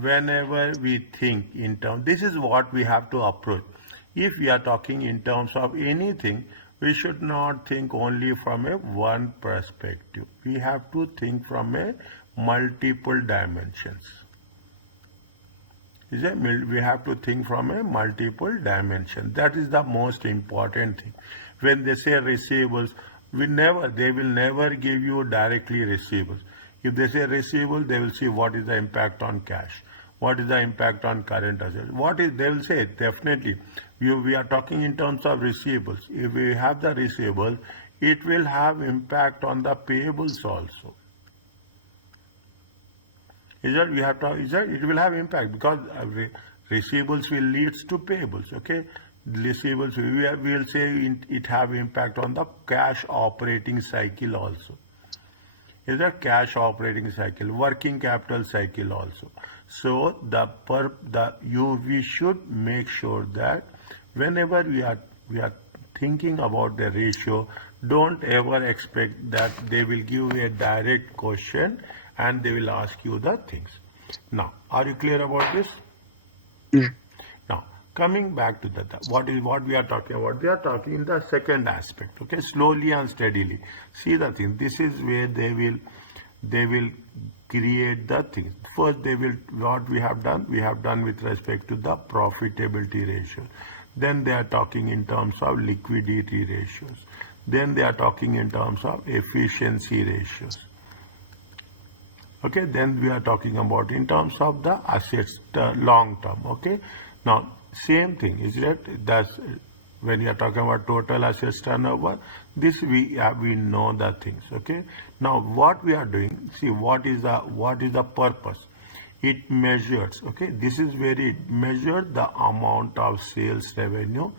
whenever we think in terms, this is what we have to approach. If we are talking in terms of anything, we should not think only from a one perspective. We have to think from a multiple dimensions. We have to think from a multiple dimension. That is the most important thing. When they say receivables, they will never give you directly receivables. If they say receivable, they will see what is the impact on cash, what is the impact on current assets. They will say definitely. We are talking in terms of receivables. If we have the receivables, it will have impact on the payables also. It will have impact because receivables will lead to payables. Okay, receivables we will say it have impact on the cash operating cycle also. Is that cash operating cycle, working capital cycle also. So we should make sure that whenever we are thinking about the ratio, don't ever expect that they will give you a direct question and they will ask you the things. Now, are you clear about this? Yeah. Now, coming back to what we are talking about. We are talking in the second aspect. Okay, slowly and steadily. See the thing. This is where they will create the things. First, what we have done with respect to the profitability ratio. Then they are talking in terms of liquidity ratios. Then they are talking in terms of efficiency ratios. Okay, then we are talking about in terms of the assets long term. Okay, now same thing is that's when you are talking about total assets turnover. This we know the things. Okay, now what we are doing, see what is the purpose. It measures. Okay, this is where it measures the amount of sales revenue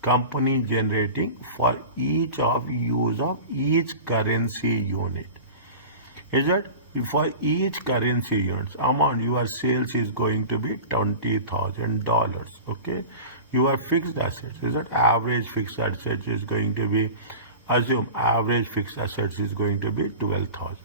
company generating for each of use of each currency unit. Is that for each currency units amount your sales is going to be $20,000. Okay, your fixed assets is that average fixed assets is going to be, assume average fixed assets is going to be 12,000.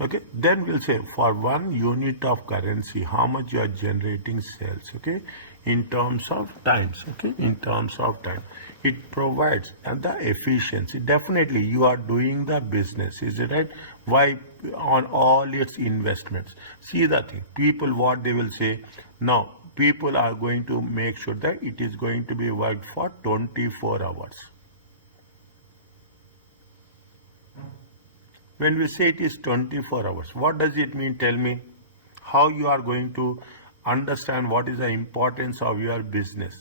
Okay, then we'll say for 1 unit of currency how much you are generating sales. Okay, in terms of times. Okay, in terms of time, it provides and the efficiency. Definitely you are doing the business, is it right? Why on all its investments? See the thing, people what they will say now, people are going to make sure that it is going to be worked for 24 hours. When we say it is 24 hours, what does it mean? Tell me how you are going to understand what is the importance of your business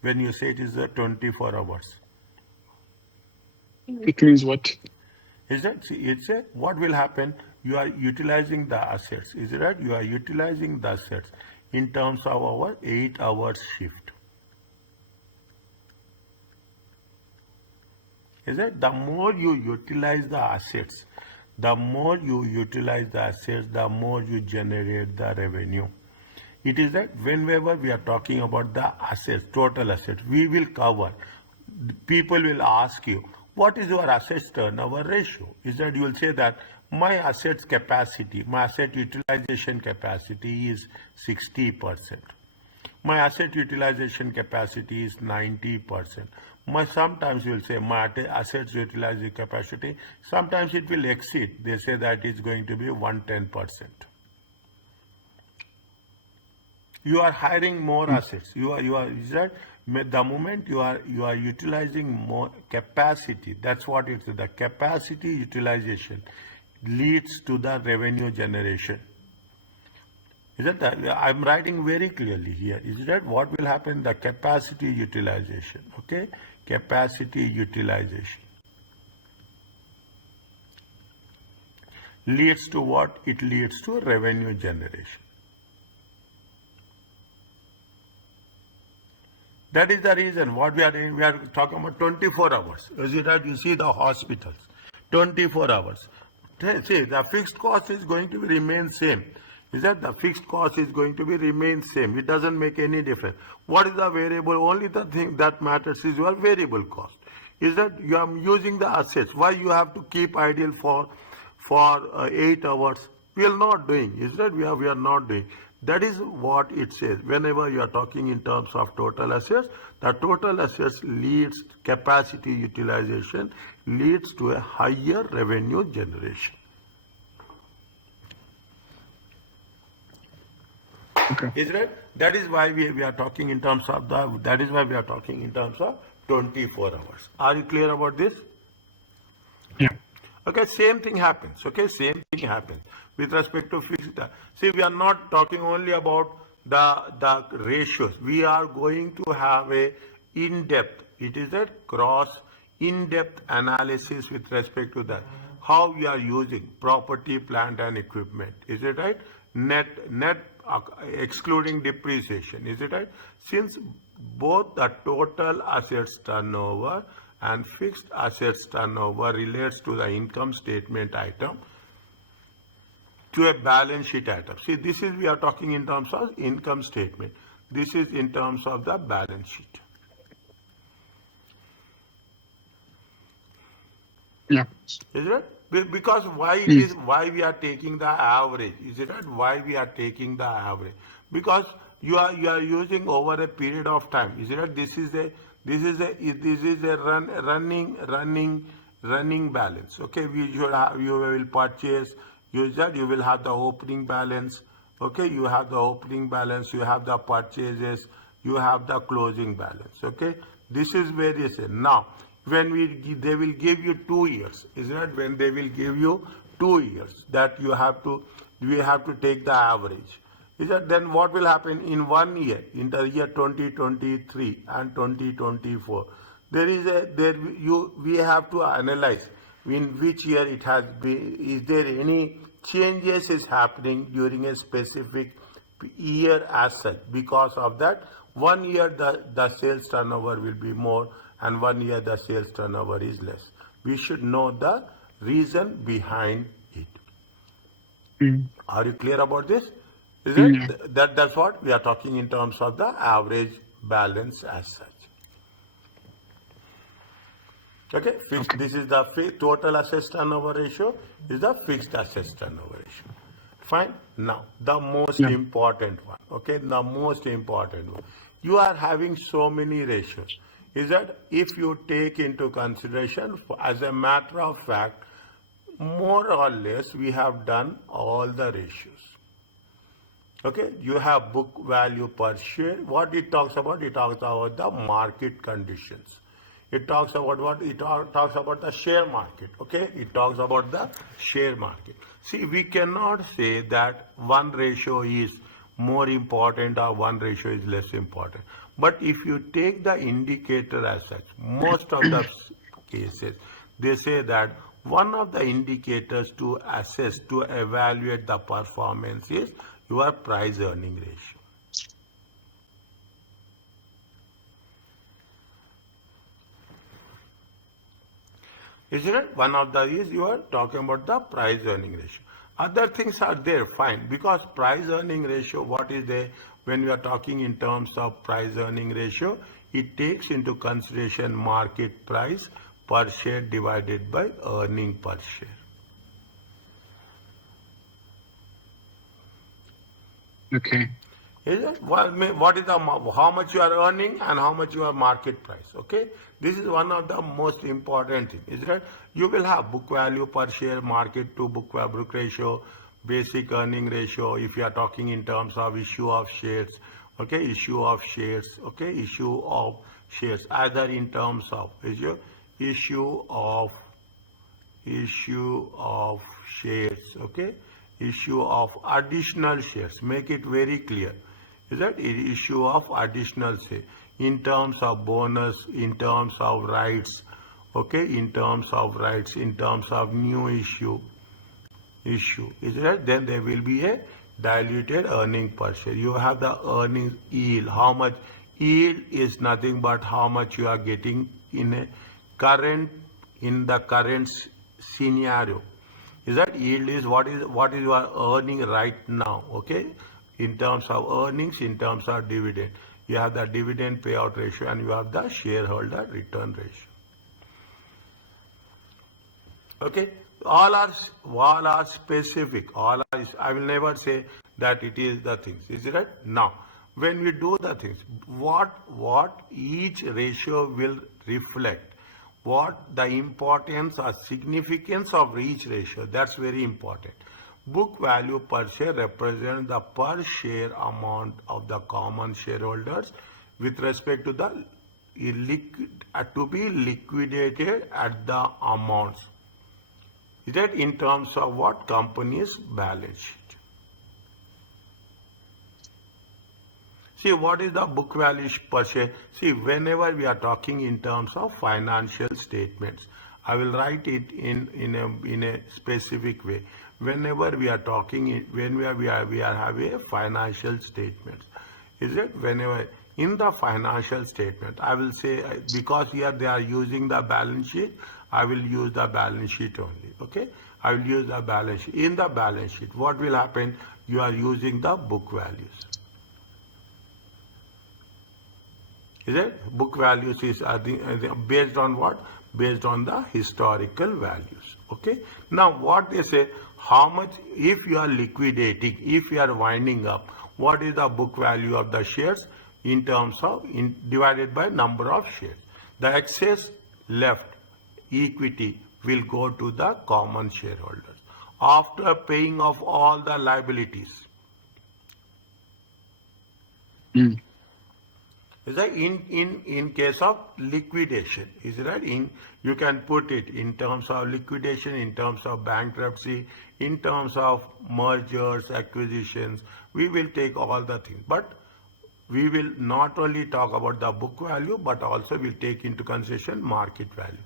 when you say it is 24 hours. It means what? Is that, see, it's what will happen? You are utilizing the assets, is it right? You are utilizing the assets in terms of our 8-hour shift. Is it? The more you utilize the assets, the more you generate the revenue. It is that whenever we are talking about the assets, total assets, we will cover. People will ask you, what is your assets turnover ratio? Is that you will say that my assets capacity, my asset utilization capacity is 60%. My asset utilization capacity is 90%. Sometimes you will say my assets utilization capacity, sometimes it will exceed. They say that it's going to be 110%. You are hiring more assets. Is that the moment you are utilizing more capacity, that's what it's the capacity utilization leads to the revenue generation. Is that I'm writing very clearly here. Is that what will happen? The capacity utilization. Okay, capacity utilization leads to what? It leads to revenue generation. That is the reason what we are doing. We are talking about 24 hours. Is it right? You see the hospitals, 24 hours. See, the fixed cost is going to remain same. Is that the fixed cost is going to be remain same? It doesn't make any difference. What is the variable? Only the thing that matters is your variable cost. Is that you are using the assets. Why you have to keep idle for for 8 hours. We are not doing, is that we are not doing. That is what it says. Whenever you are talking in terms of total assets, the total assets leads capacity utilization leads to a higher revenue generation. Okay. Is right? That is why we are talking in terms of 24 hours. Are you clear about this? Yeah. Okay, same thing happens. Okay, same thing happens with respect to fixed. See, we are not talking only about the ratios. We are going to have a in-depth. It is a in-depth analysis with respect to that. How we are using property, plant, and equipment. Is it right? Net excluding depreciation. Is it right? Since both the total assets turnover and fixed assets turnover relates to the income statement item to a balance sheet item. See, this is we are talking in terms of income statement. This is in terms of the balance sheet. Yeah. Is it? Because why it is why we are taking the average? Is it right? Why we are taking the average? Because you are using over a period of time. Is it right? This is a running balance. Okay, we should have, you will purchase. You will have the opening balance. Okay, you have the opening balance. You have the purchases. You have the closing balance. Okay, this is where you say now. When they will give you 2 years, isn't it? When they will give you 2 years, that you have to take the average. Is that then what will happen in 1 year, in the year 2023 and 2024? We have to analyze in which year it has been. Is there any changes is happening during a specific year as such? Because of that, 1 year the sales turnover will be more, and 1 year the sales turnover is less. We should know the reason behind it. Are you clear about this? Is it? That's what we are talking in terms of the average balance as such. Okay, fixed. This is the total assets turnover ratio. Is the fixed assets turnover ratio. Fine. Now the most important one. Okay, the most important one. You are having so many ratios. Is that if you take into consideration, as a matter of fact, more or less we have done all the ratios. Okay, you have book value per share. What it talks about? It talks about the market conditions. It talks about what? It talks about the share market. Okay, it talks about the share market. See, we cannot say that one ratio is more important or one ratio is less important. But if you take the indicator as such, most of the cases, they say that one of the indicators to assess, to evaluate the performance is your price earning ratio. Isn't it? One of the is you are talking about the price earning ratio. Other things are there, fine, because price earning ratio, what is there? When we are talking in terms of price earning ratio, it takes into consideration market price per share divided by earning per share. Okay. Is it? What is the how much you are earning and how much your market price? Okay, this is one of the most important thing. Is that you will have book value per share, market to book ratio, basic earning ratio. If you are talking in terms of issue of shares, okay, issue of shares, okay, issue of shares, either in terms of issue of shares, okay, issue of additional shares. Make it very clear. Is that issue of additional say in terms of bonus, in terms of rights, okay, in terms of rights, in terms of new issue, is that then there will be a diluted earning per share. You have the earnings yield. How much yield is nothing but how much you are getting in the current scenario. Is that yield is what is you are earning right now, okay? In terms of earnings, in terms of dividend. You have the dividend payout ratio and you have the shareholder return ratio. Okay, All are specific. I will never say that it is the things. Is it right? Now, when we do the things, what each ratio will reflect, what the importance or significance of each ratio. That's very important. Book value per share represents the per share amount of the common shareholders with respect to the to be liquidated at the amounts. Is that in terms of what? Company's balance sheet. See, what is the book value per share? See, whenever we are talking in terms of financial statements, I will write it in a specific way. Whenever we are talking, when we are having a financial statements, is it whenever in the financial statement, I will say, because here they are using the balance sheet, I will use the balance sheet only. Okay, I will use the balance sheet. In the balance sheet, what will happen? You are using the book values. Is it? Book values is based on what? Based on the historical values. Okay. Now what they say, how much, if you are liquidating, if you are winding up, what is the book value of the shares in terms of divided by number of shares? The excess left equity will go to the common shareholders after paying off all the liabilities. Is that in case of liquidation, is it right? You can put it in terms of liquidation, in terms of bankruptcy, in terms of mergers, acquisitions. We will take all the things, but we will not only talk about the book value, but also will take into consideration market value.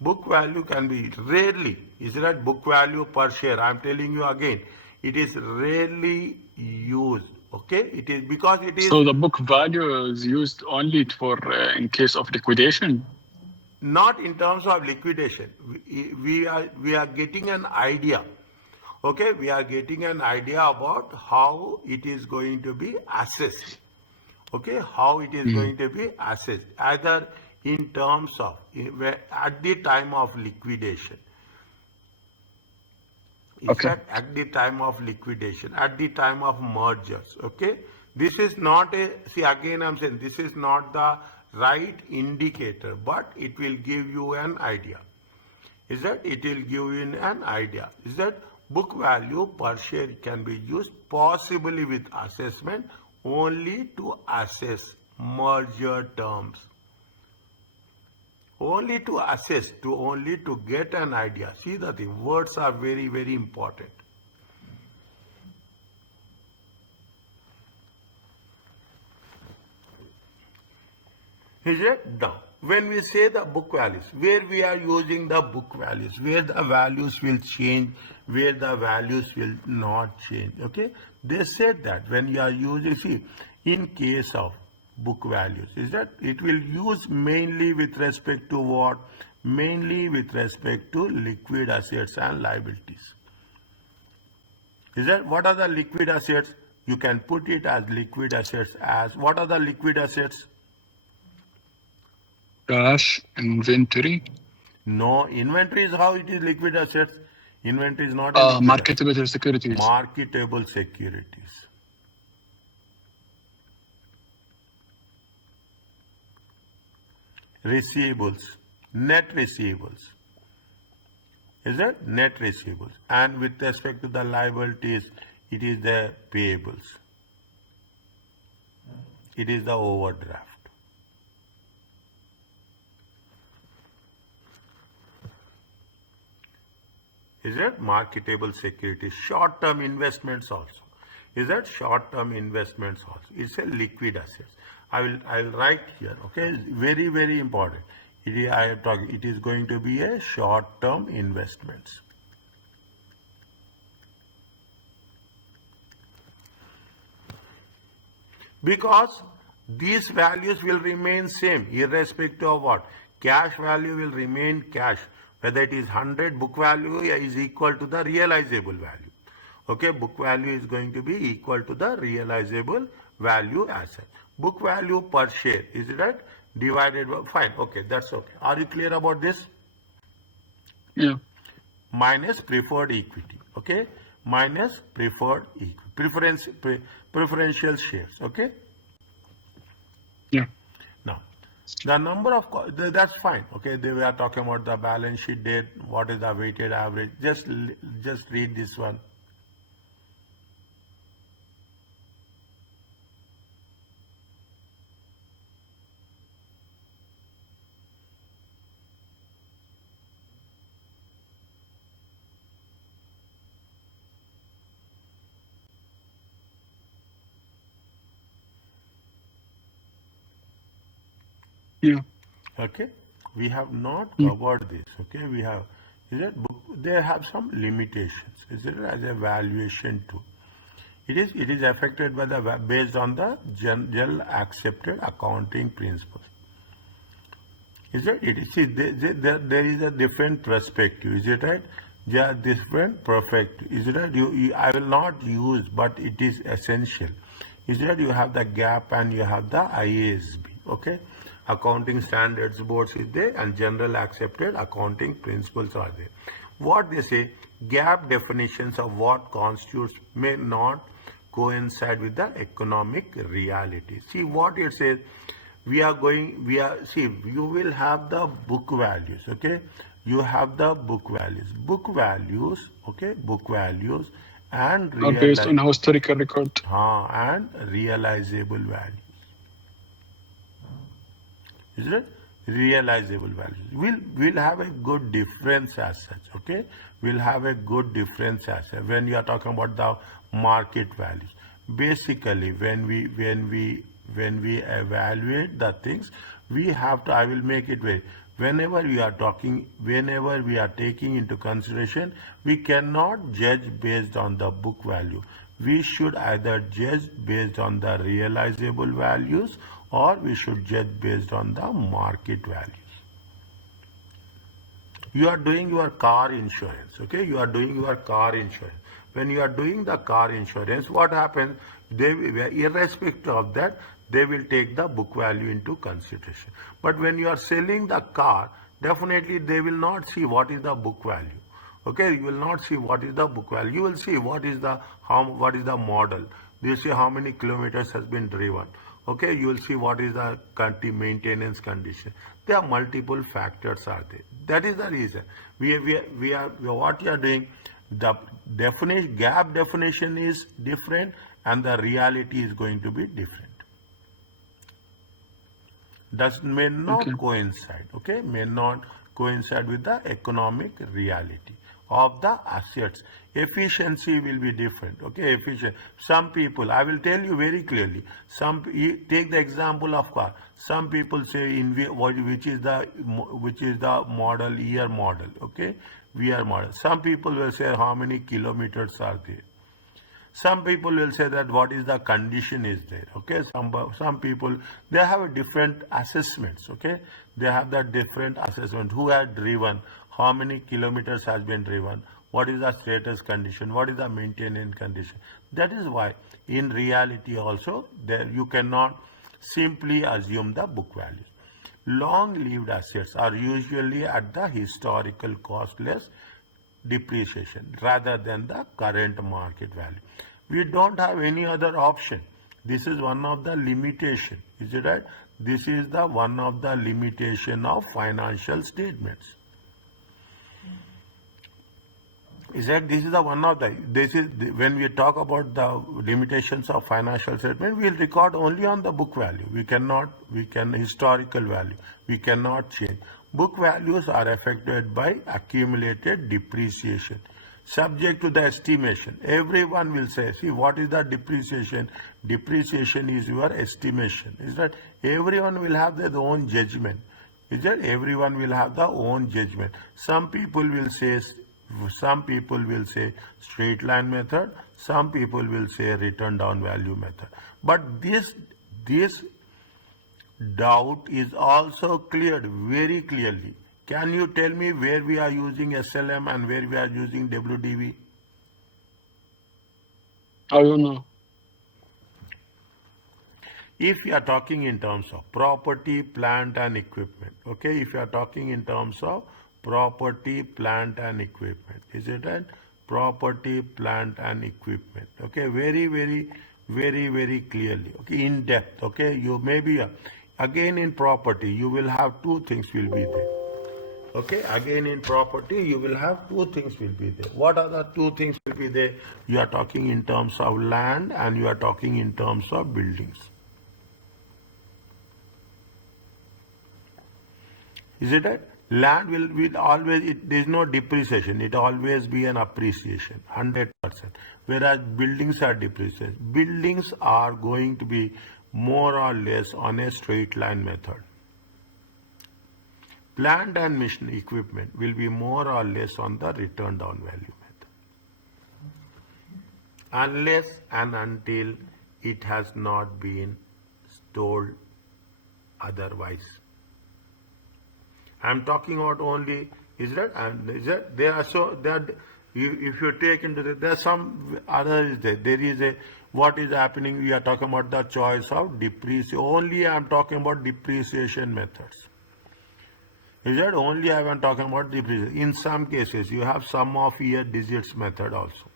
Book value can be rarely, is it right? Book value per share, I am telling you again, it is rarely used. Okay, it is because it is. So the book value is used only for in case of liquidation? Not in terms of liquidation. We are getting an idea. Okay, we are getting an idea about how it is going to be assessed. Okay, how it is going to be assessed, either in terms of at the time of liquidation. Okay. At the time of liquidation, at the time of mergers. Okay, this is not a, see again I'm saying, this is not the right indicator, but it will give you an idea. Is that it will give you an idea? Is that book value per share can be used possibly with assessment only to assess merger terms. Only to assess, only to get an idea. See the thing, words are very, very important. Is it? Now, when we say the book values, where we are using the book values, where the values will change, where the values will not change. Okay, they said that when you are using, see, in case of book values, is that it will use mainly with respect to what? Mainly with respect to liquid assets and liabilities. Is that what are the liquid assets? You can put it as liquid assets as, what are the liquid assets? Cash, inventory. No, inventory is how it is liquid assets. Inventory is not a liquid marketable securities. Marketable securities. Receivables, net receivables. Is it? Net receivables. And with respect to the liabilities, it is the payables. It is the overdraft. Is it? Marketable securities. Short-term investments also. Is that short-term investments also? It's a liquid assets. I will write here. Okay, it's very, very important. It is going to be a short-term investments. Because these values will remain same irrespective of what? Cash value will remain cash. Whether it is 100, book value is equal to the realizable value. Okay, book value is going to be equal to the realizable value asset. Book value per share, is it right? Divided by, fine, okay, that's okay. Are you clear about this? Yeah. minus preferred equity, okay, minus preferred equity, preferential shares, okay. Yeah. Now, the number of, that's fine, okay, they were talking about the balance sheet date, what is the weighted average, just read this one. Yeah. Okay, we have not covered this, okay, we have, is it book, they have some limitations, is it, as a valuation tool. It is affected by the based on the general accepted accounting principles. Is it? It is. See, there is a different perspective. Is it right? Yeah, different perfect. Is it right? I will not use, but it is essential. Is it right? You have the gap and you have the IASB. Okay, accounting standards boards is there and general accepted accounting principles are there. What they say, gap definitions of what constitutes may not coincide with the economic reality. See what it says. See, you will have the book values, okay? You have the book values, okay? Book values and Based on historical record. and realizable values. Is it? Realizable values. We'll have a good difference as such, okay? We'll have a good difference as such when you are talking about the market values. Basically, when we evaluate the things, we have to, I will make it very, whenever we are taking into consideration, we cannot judge based on the book value. We should either judge based on the realizable values or we should judge based on the market values. You are doing your car insurance, okay? You are doing your car insurance. When you are doing the car insurance, what happens? Irrespective of that, they will take the book value into consideration. But when you are selling the car, definitely they will not see what is the book value. Okay, you will not see what is the book value. You will see what is the model. You see how many kilometers has been driven. Okay, you will see what is the maintenance condition. There are multiple factors are there. That is the reason what you are doing. The definition, gap definition is different and the reality is going to be different. May not coincide, okay? May not coincide with the economic reality of the assets. Efficiency will be different, okay? Some people, I will tell you very clearly, take the example of car. Some people say which is the model, year model, okay? VR model. Some people will say how many kilometers are there. Some people will say that what is the condition is there, okay? Some people, they have different assessments, okay? They have the different assessment. Who had driven, how many kilometers has been driven, what is the status condition, what is the maintenance condition. That is why in reality also you cannot simply assume the book values. Long-lived assets are usually at the historical costless depreciation rather than the current market value. We don't have any other option. This is one of the limitation. Is it right? This is the one of the limitation of financial statements. Is that this is the one of the, when we talk about the limitations of financial statement, we'll record only on the book value. Historical value, we cannot change. Book values are affected by accumulated depreciation, subject to the estimation. Everyone will say, see, what is the depreciation? Depreciation is your estimation. Is that everyone will have their own judgment? Is that everyone will have their own judgment? Some people will say straight line method, some people will say written down value method. But this doubt is also cleared very clearly. Can you tell me where we are using SLM and where we are using WDV? I don't know. If you are talking in terms of property, plant and equipment, okay, if you are talking in terms of property, plant and equipment. Is it right? Property, plant and equipment. Okay, very clearly. Okay, in depth. Okay, you maybe again in property you will have two things will be there. Okay, again in property you will have two things will be there. What are the two things will be there? You are talking in terms of land and you are talking in terms of buildings. Is it right? Land will always, there is no depreciation. It always be an appreciation, 100%. Whereas buildings are depreciation. Buildings are going to be more or less on a straight line method. Plant and machine equipment will be more or less on the return down value method. Unless and until it has not been told otherwise. I'm talking about only, is that, and is that, there are so, that if you take into the, there are some other is there. There is a, what is happening, we are talking about the choice of depreciation. Only I'm talking about depreciation methods. Is that only I am talking about depreciation. In some cases, you have sum of year digits method also.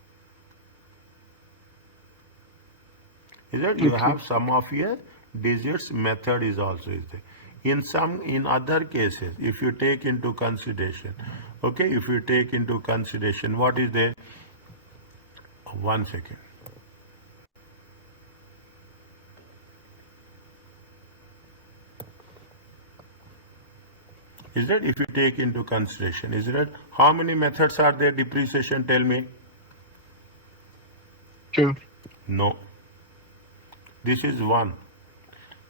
Is that you have sum of year digits method is also is there. In other cases, if you take into consideration, okay, if you take into consideration, what is there? 1 second. Is that if you take into consideration, is that how many methods are there depreciation? Tell me. Sure. No. This is 1.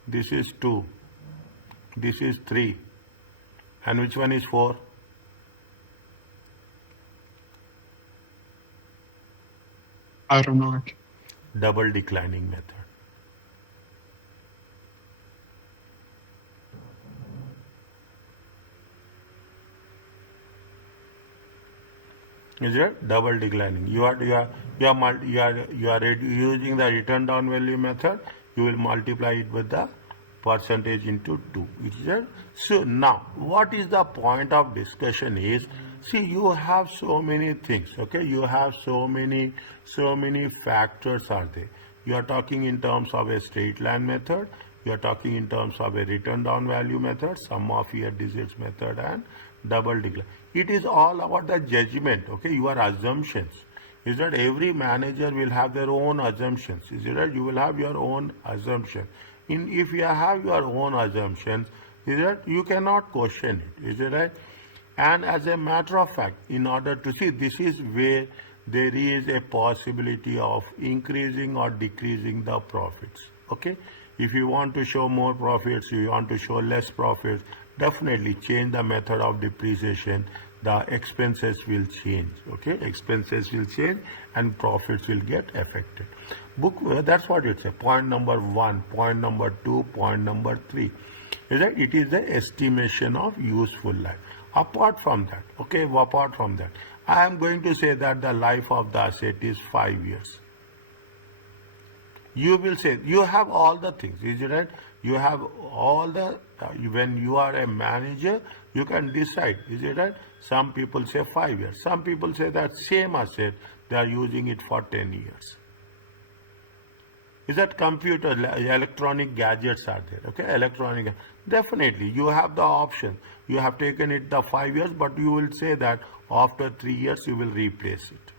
This is 2. This is 3. And which one is 4? I don't know. Double declining method. Is it double declining? You are using the return down value method. You will multiply it with the percentage into 2. Is it? So now, what is the point of discussion is, see, you have so many things. Okay, you have so many factors are there. You are talking in terms of a straight line method. You are talking in terms of a return down value method, sum of year digits method, and double decline. It is all about the judgment, okay, your assumptions. Is that every manager will have their own assumptions. Is it right? You will have your own assumption. If you have your own assumptions, is that you cannot question it. Is it right? And as a matter of fact, in order to see, this is where there is a possibility of increasing or decreasing the profits. Okay? If you want to show more profits, you want to show less profits, definitely change the method of depreciation. The expenses will change. Okay? Expenses will change and profits will get affected. That's what it says. Point number 1, point number 2, point number 3. Is that it is the estimation of useful life. Apart from that, okay, apart from that, I am going to say that the life of the asset is 5 years. You will say, you have all the things, is it right? You have all the, when you are a manager, you can decide, is it right? Some people say 5 years. Some people say that same asset, they are using it for 10 years. Is that computer, electronic gadgets are there, okay? Electronic, definitely, you have the option. You have taken it the 5 years, but you will say that after 3 years, you will replace it.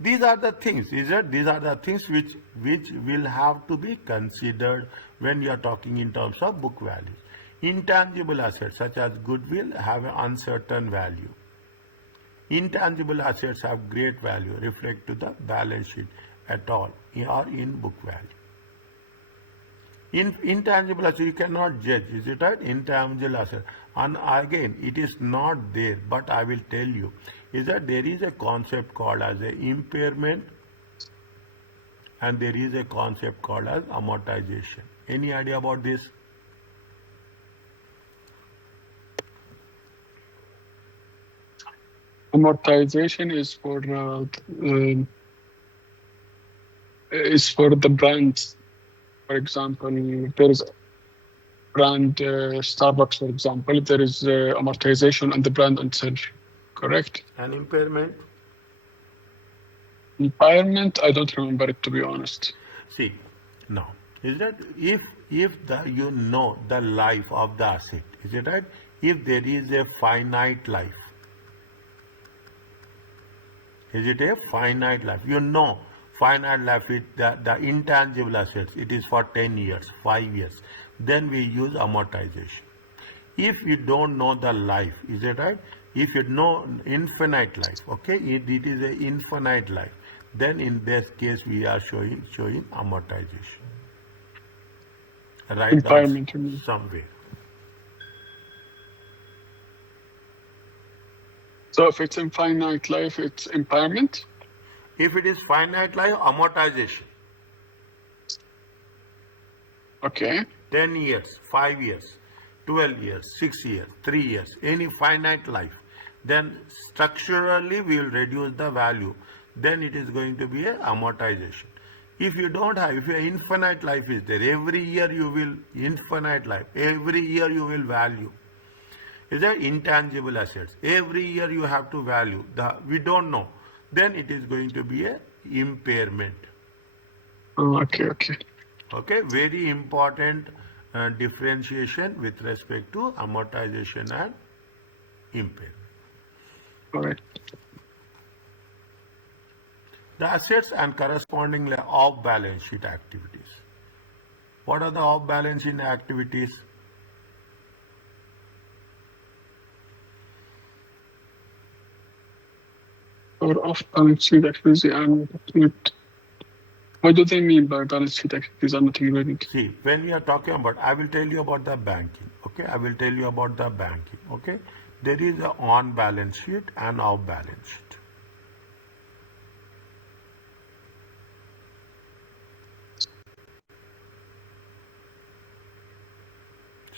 These are the things, is it? These are the things which will have to be considered when you are talking in terms of book values. Intangible assets such as goodwill have an uncertain value. Intangible assets have great value, reflect to the balance sheet at all or in book value. In intangible assets, you cannot judge, is it right? Intangible assets. And again, it is not there, but I will tell you, is that there is a concept called as a impairment and there is a concept called as amortization. Any idea about this? Amortization is for the brands. For example, there is brand Starbucks, for example, there is amortization on the brand itself, correct? An impairment. Impairment, I don't remember it, to be honest. See, now is that if the you know the life of the asset, is it right? If there is a finite life, is it a finite life? You know, finite life is the intangible assets. It is for 10 years, 5 years. Then we use amortization. If you don't know the life, is it right? If you know infinite life, okay, it is a infinite life. Then in this case we are showing amortization. Write down Impairment, you mean. somewhere. So if it's infinite life, it's impairment? If it is finite life, amortization. Okay. 10 years, 5 years, 12 years, 6 years, 3 years, any finite life, then structurally we will reduce the value. Then it is going to be a amortization. If you don't have, if your infinite life is there, every year you will, infinite life, every year you will value. Is there intangible assets? Every year you have to value. We don't know. Then it is going to be a impairment. Okay, okay. Okay, very important differentiation with respect to amortization and impairment. All right. The assets and corresponding off-balance sheet activities. What are the off-balance sheet activities? Or off-balance sheet activities and what do they mean by balance sheet activities are not included? See, when we are talking about, I will tell you about the banking. Okay, I will tell you about the banking. Okay, there is a on-balance sheet and off-balance sheet.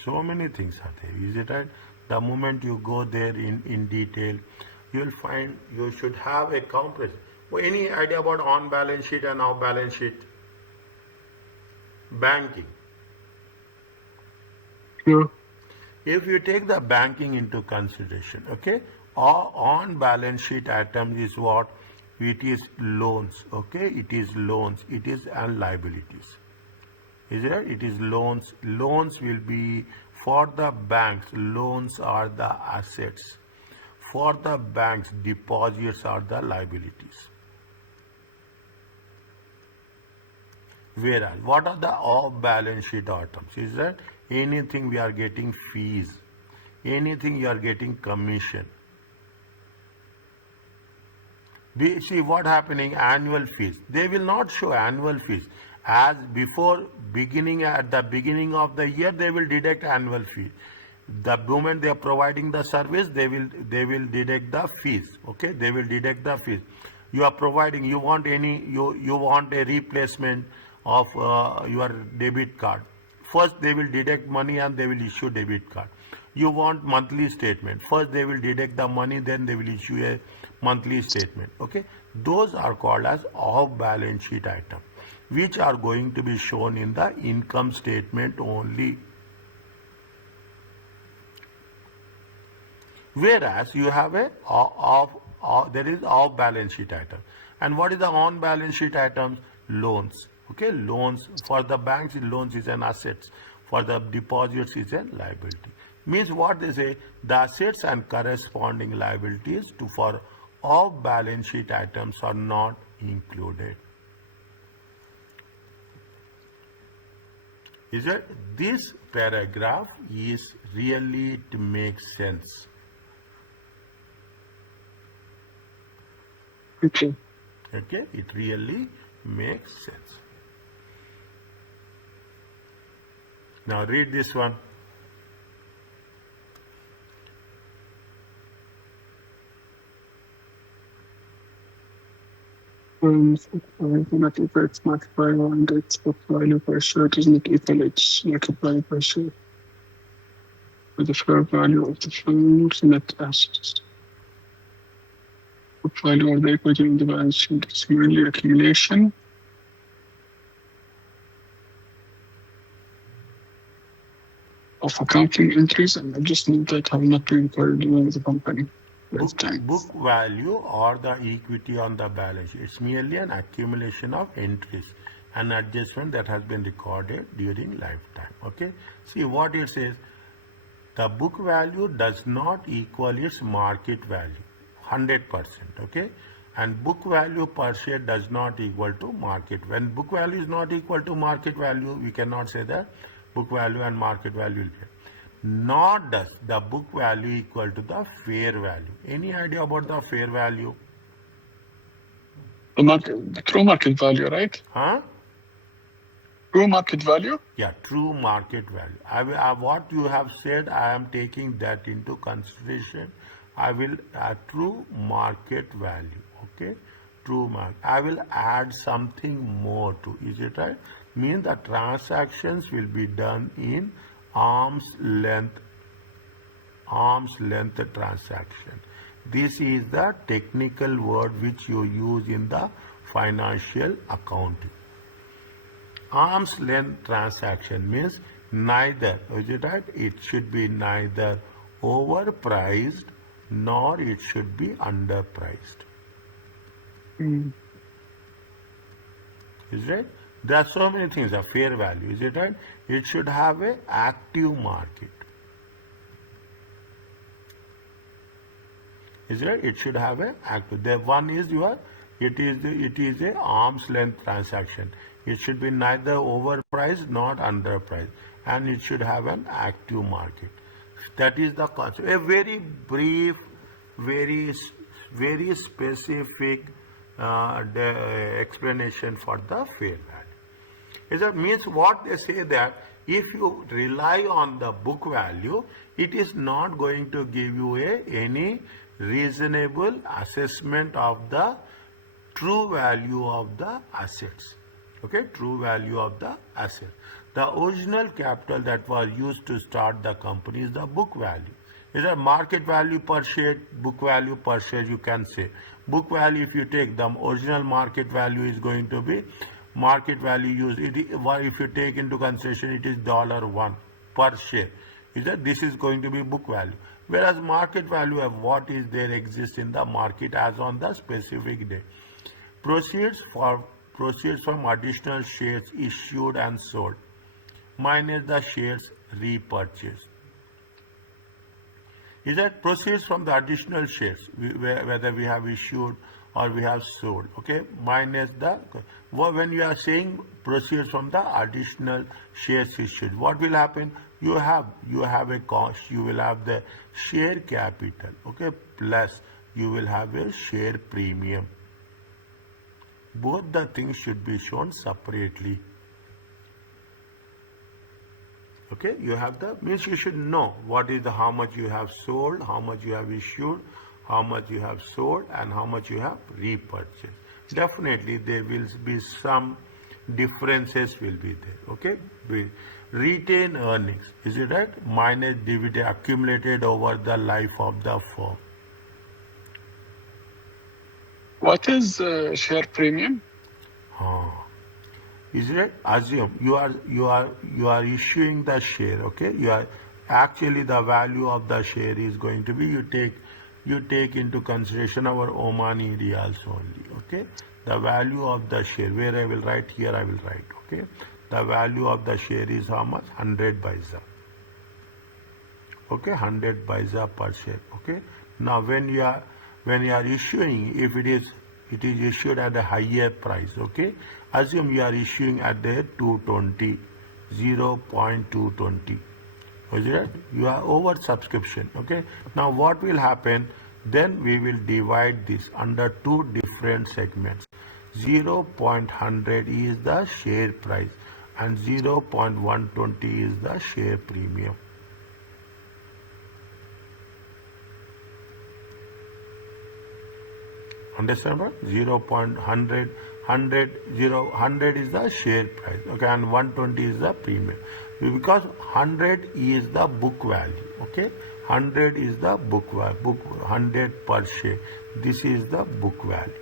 So many things are there. Is it right? The moment you go there in detail, you will find you should have a comparison. Any idea about on-balance sheet and off-balance sheet? Banking. No. If you take the banking into consideration, okay, on balance sheet items is what? It is loans, okay, it is loans, it is and liabilities. Is it? It is loans. Loans will be for the banks, loans are the assets. For the banks, deposits are the liabilities. Whereas, what are the off-balance sheet items? Is that anything we are getting fees, anything you are getting commission. We see what happening, annual fees. They will not show annual fees. As before beginning, at the beginning of the year, they will deduct annual fee. The moment they are providing the service, they will deduct the fees. Okay, they will deduct the fees. You are providing, you want a replacement of your debit card. First they will deduct money and they will issue debit card. You want monthly statement. First they will deduct the money, then they will issue a monthly statement. Okay, those are called as off balance sheet item, which are going to be shown in the income statement only. Whereas you have a there is off balance sheet item. And what is the on balance sheet items? Loans. Okay, loans for the banks, loans is an assets. For the deposits is a liability. Means what they say, the assets and corresponding liabilities for off balance sheet items are not included. Is it? This paragraph is really to make sense. Okay. Okay, it really makes sense. Now read this one. Not equal its multiplier and its book value per share does not equal its multiplier per share with the fair value of the firm's net assets. Book value or the equity in the balance sheet is merely accumulation. of accounting entries and adjustment that have not been recorded during the company lifetime. Book value or the equity on the balance sheet. It's merely an accumulation of entries and adjustment that has been recorded during lifetime. Okay. See what it says. The book value does not equal its market value 100%. Okay. And book value per share does not equal to market. When book value is not equal to market value, we cannot say that book value and market value will be. Nor does the book value equal to the fair value. Any idea about the fair value? The true market value, right? Huh? True market value? Yeah, true market value. What you have said, I am taking that into consideration. I will true market value. Okay, true market. I will add something more to. Is it right? Means the transactions will be done in arm's length transaction. This is the technical word which you use in the financial accounting. Arm's length transaction means neither, is it right? It should be neither overpriced nor it should be underpriced. Mm. Is it right? There are so many things, a fair value, is it right? It should have an active market. Is it right? It should have an active. The one is it is a arm's length transaction. It should be neither overpriced nor underpriced, and it should have an active market. That is the concept. A very brief, very specific explanation for the fair value. That means what they say that if you rely on the book value, it is not going to give you any reasonable assessment of the true value of the assets. Okay, true value of the asset. The original capital that was used to start the company is the book value. Is a market value per share, book value per share, you can say. Book value, if you take the original market value, is going to be market value used. If you take into consideration, it is $1 per share. Is that this is going to be book value. Whereas market value of what is there exists in the market as on the specific day. Proceeds from additional shares issued and sold minus the shares repurchased. Is that proceeds from the additional shares, whether we have issued or we have sold, okay, minus the, when you are saying proceeds from the additional shares issued, what will happen? You have a cost, you will have the share capital, okay, plus you will have a share premium. Both the things should be shown separately. Okay, you have the, means you should know what is the, how much you have sold, how much you have issued, how much you have sold, and how much you have repurchased. Definitely there will be some differences will be there. Okay, retained earnings, is it right? Minus dividend accumulated over the life of the firm. What is share premium? Is it? Assume you are issuing the share. Okay, you are actually the value of the share is going to be, you take into consideration our Omani riyals only. Okay, the value of the share, where I will write here, I will write. Okay, the value of the share is how much? 100 paisa. Okay, 100 paisa per share. Okay, now when you are issuing, if it is issued at a higher price. Okay, assume you are issuing at the 220, 0.220. Is it? You are over subscription. Okay, now what will happen? Then we will divide this under two different segments. 0.100 is the share price and 0.120 is the share premium. Understand? 0.100 100 is the share price, okay, and 120 is the premium, because 100 is the book value. Okay, 100 is the book value, 100 per share. This is the book value.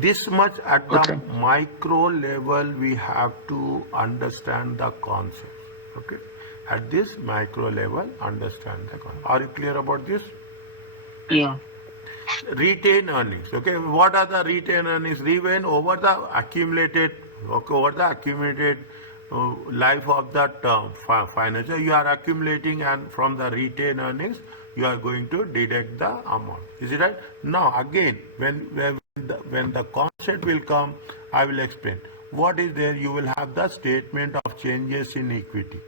This much at the Okay. micro level we have to understand the concept. Okay, at this micro level understand the concept. Are you clear about this? Yeah. Retained earnings. Okay, what are the retained earnings? Remain over the accumulated, okay, over the accumulated life of that financial. You are accumulating, and from the retained earnings, you are going to deduct the amount. Is it right? Now again, when the concept will come, I will explain. What is there? You will have the statement of changes in equity.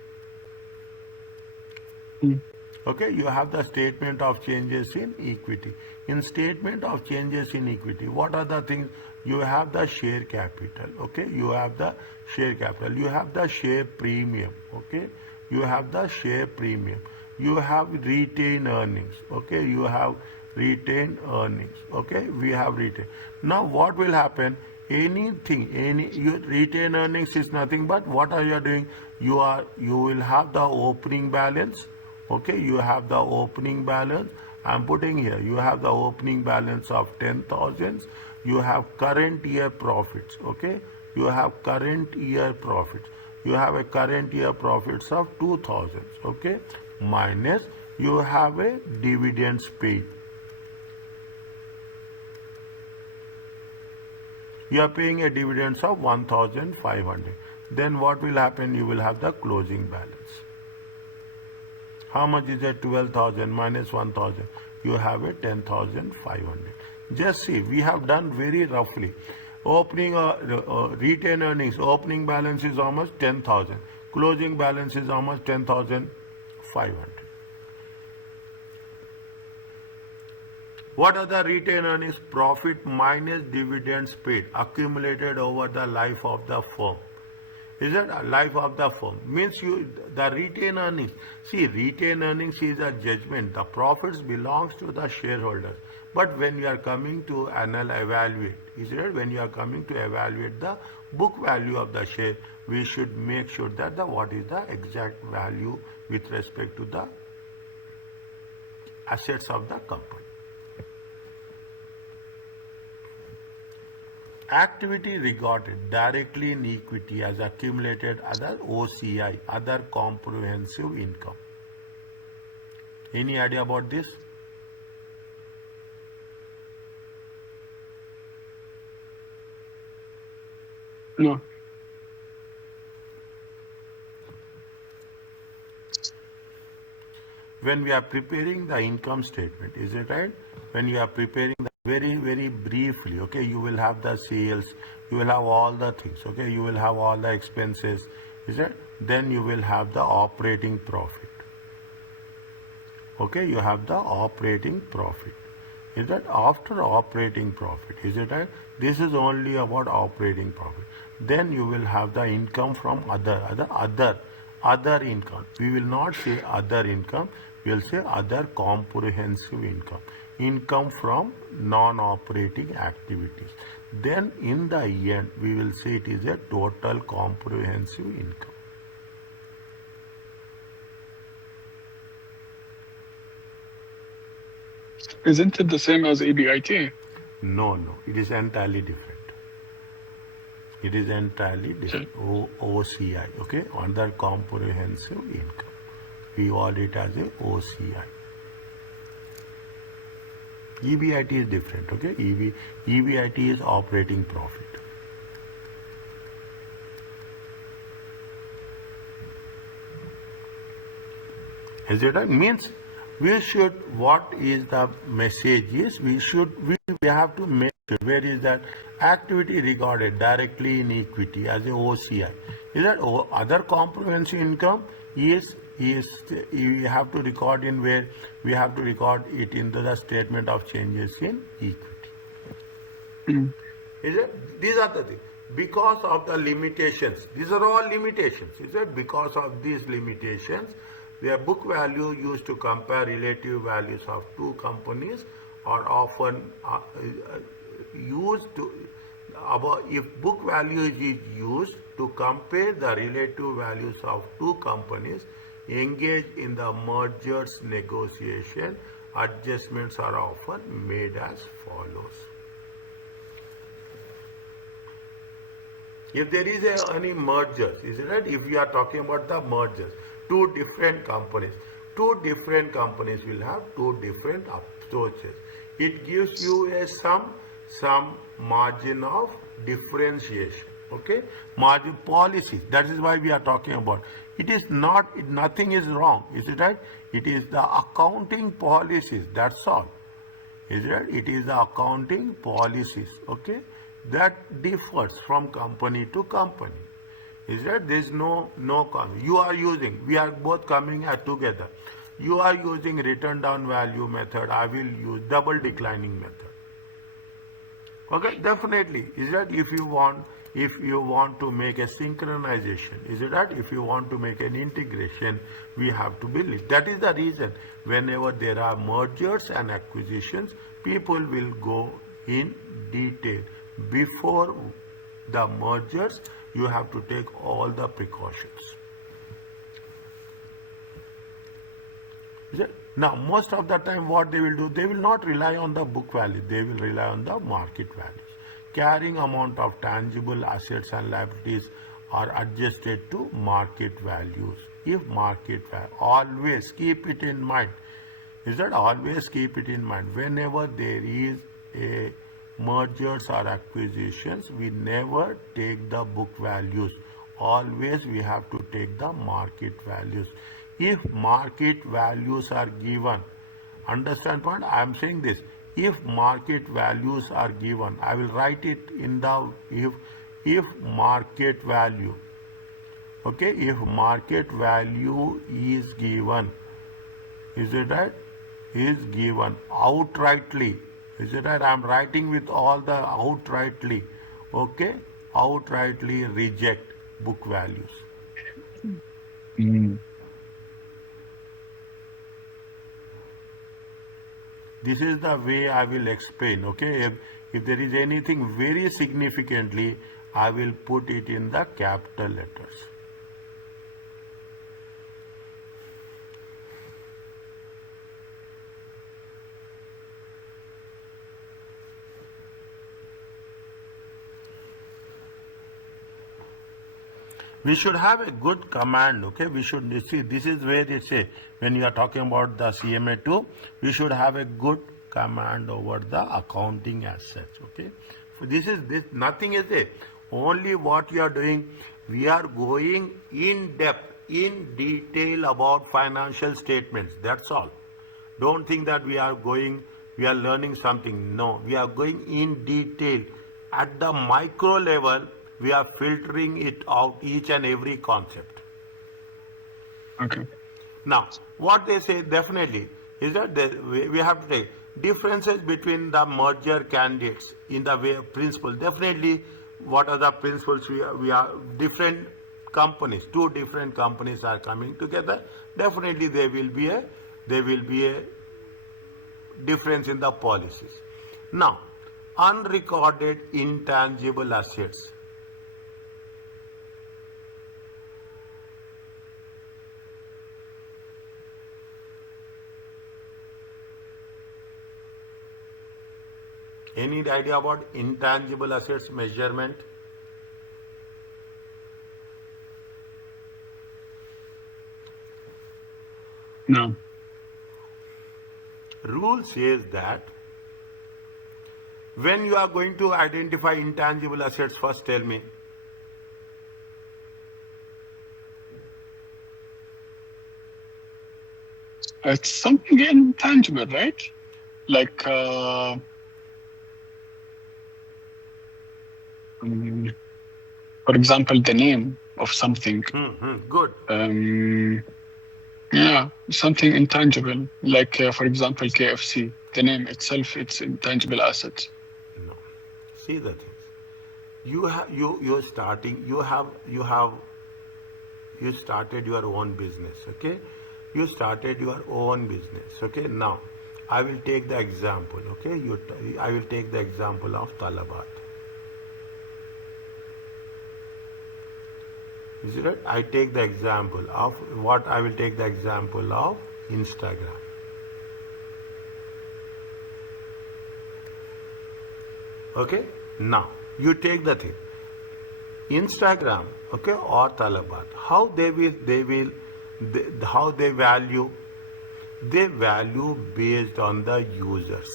Mm. Okay, you have the statement of changes in equity. In statement of changes in equity, what are the things? You have the share capital. Okay, you have the share capital. You have the share premium. Okay, you have the share premium. You have retained earnings. Okay, you have retained earnings. Okay, we have retained. Now, what will happen? Your retained earnings is nothing but what are you doing? You will have the opening balance. Okay, you have the opening balance. I'm putting here, you have the opening balance of 10,000. You have current year profits. Okay, you have current year profits. You have a current year profits of 2,000. Okay, minus you have a dividends paid. You are paying a dividends of 1,500. Then what will happen? You will have the closing balance. How much is it? 12,000 minus 1,000. You have a 10,500. Just see, we have done very roughly. Opening retained earnings, opening balance is how much? 10,000. Closing balance is how much? 10,500. What are the retained earnings? Profit minus dividends paid accumulated over the life of the firm. Is it life of the firm? Means the retained earnings. See, retained earnings is a judgment. The profits belongs to the shareholders. But when you are coming to evaluate, is it? When you are coming to evaluate the book value of the share, we should make sure that what is the exact value with respect to the assets of the company. Activity regarded directly in equity as accumulated other OCI, other comprehensive income. Any idea about this? No. When we are preparing the income statement, is it right? When you are preparing the very briefly, okay, you will have the sales, you will have all the things, okay, you will have all the expenses, is it? Then you will have the operating profit. Okay, you have the operating profit. Is that after operating profit? Is it right? This is only about operating profit. Then you will have the income from other income. We will not say other income. We will say other comprehensive income. Income from non-operating activities. Then in the end, we will say it is a total comprehensive income. Isn't it the same as EBIT? No, it is entirely different. It is entirely different. OCI, okay, other comprehensive income. We call it as a OCI. EBIT is different, okay. EBIT is operating profit. Is it right? Means we should, what is the message is, we have to make sure where is that activity regarded directly in equity as a OCI. Is that other comprehensive income is you have to record in where we have to record it into the statement of changes in equity. Mm. Is it? These are the things. Because of the limitations, these are all limitations. Is it? Because of these limitations, their book value used to compare relative values of two companies are often used to, if book value is used to compare the relative values of two companies engaged in the mergers negotiation, adjustments are often made as follows. If there is any mergers, is it right? If we are talking about the mergers, two different companies will have two different approaches. It gives you a some margin of differentiation. Okay, margin policies. That is why we are talking about. It is not. Nothing is wrong. Is it right? It is the accounting policies. That's all. Is it? It is the accounting policies, okay, that differs from company to company. Is that there is you are using, we are both coming at together. You are using written down value method. I will use double declining method. Okay, definitely. Is that if you want to make a synchronization, is it that if you want to make an integration, we have to believe. That is the reason whenever there are mergers and acquisitions, people will go in detail. Before the mergers, you have to take all the precautions. Is it? Now, most of the time what they will do, they will not rely on the book value, they will rely on the market values. Carrying amount of tangible assets and liabilities are adjusted to market values. If market value, always keep it in mind. Is that always keep it in mind. Whenever there is a mergers or acquisitions, we never take the book values. Always we have to take the market values. If market values are given, understand point, I am saying this, if market values are given, I will write it in the, if market value, okay, if market value is given, is it right, is given outrightly, is it right, I am writing with all the outrightly, okay, outrightly reject book values. Mm. This is the way I will explain, okay. If there is anything very significantly, I will put it in the capital letters. We should have a good command, okay. We should see, this is where they say when you are talking about the CMA 2, we should have a good command over the accounting assets, okay. So this nothing is there, only what you are doing, we are going in depth, in detail about financial statements, that's all. Don't think that we are learning something. No, we are going in detail. At the micro level, we are filtering it out, each and every concept. Okay. Now, what they say definitely is that we have to take differences between the merger candidates in the way of principle. Definitely, what are the principles? We are different companies, two different companies are coming together. Definitely, there will be a difference in the policies. Now, unrecorded intangible assets. Any idea about intangible assets measurement? No. Rule says that when you are going to identify intangible assets, first tell me. It's something intangible, right? Like, for example, the name of something. Good. Yeah, something intangible. Like, for example, KFC. The name itself, it's intangible assets. No. See the things. You're starting. You started your own business. Okay. You started your own business. Okay. Now, I will take the example. Okay. I will take the example of Talabat. Is it right? I take the example of what I will take the example of Instagram. Okay? Now, you take the thing. Instagram, okay, or Talabat. How they value? They value based on the users.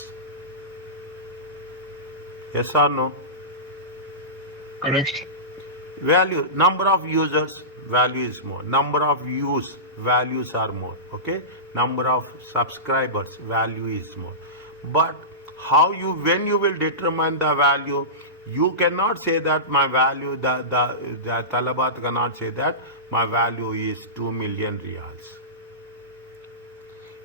Yes or no? Correct. Value, number of users, value is more. Number of views, values are more. Okay? Number of subscribers, value is more. But when you will determine the value, you cannot say that my value, the Talabat cannot say that my value is 2 million riyals.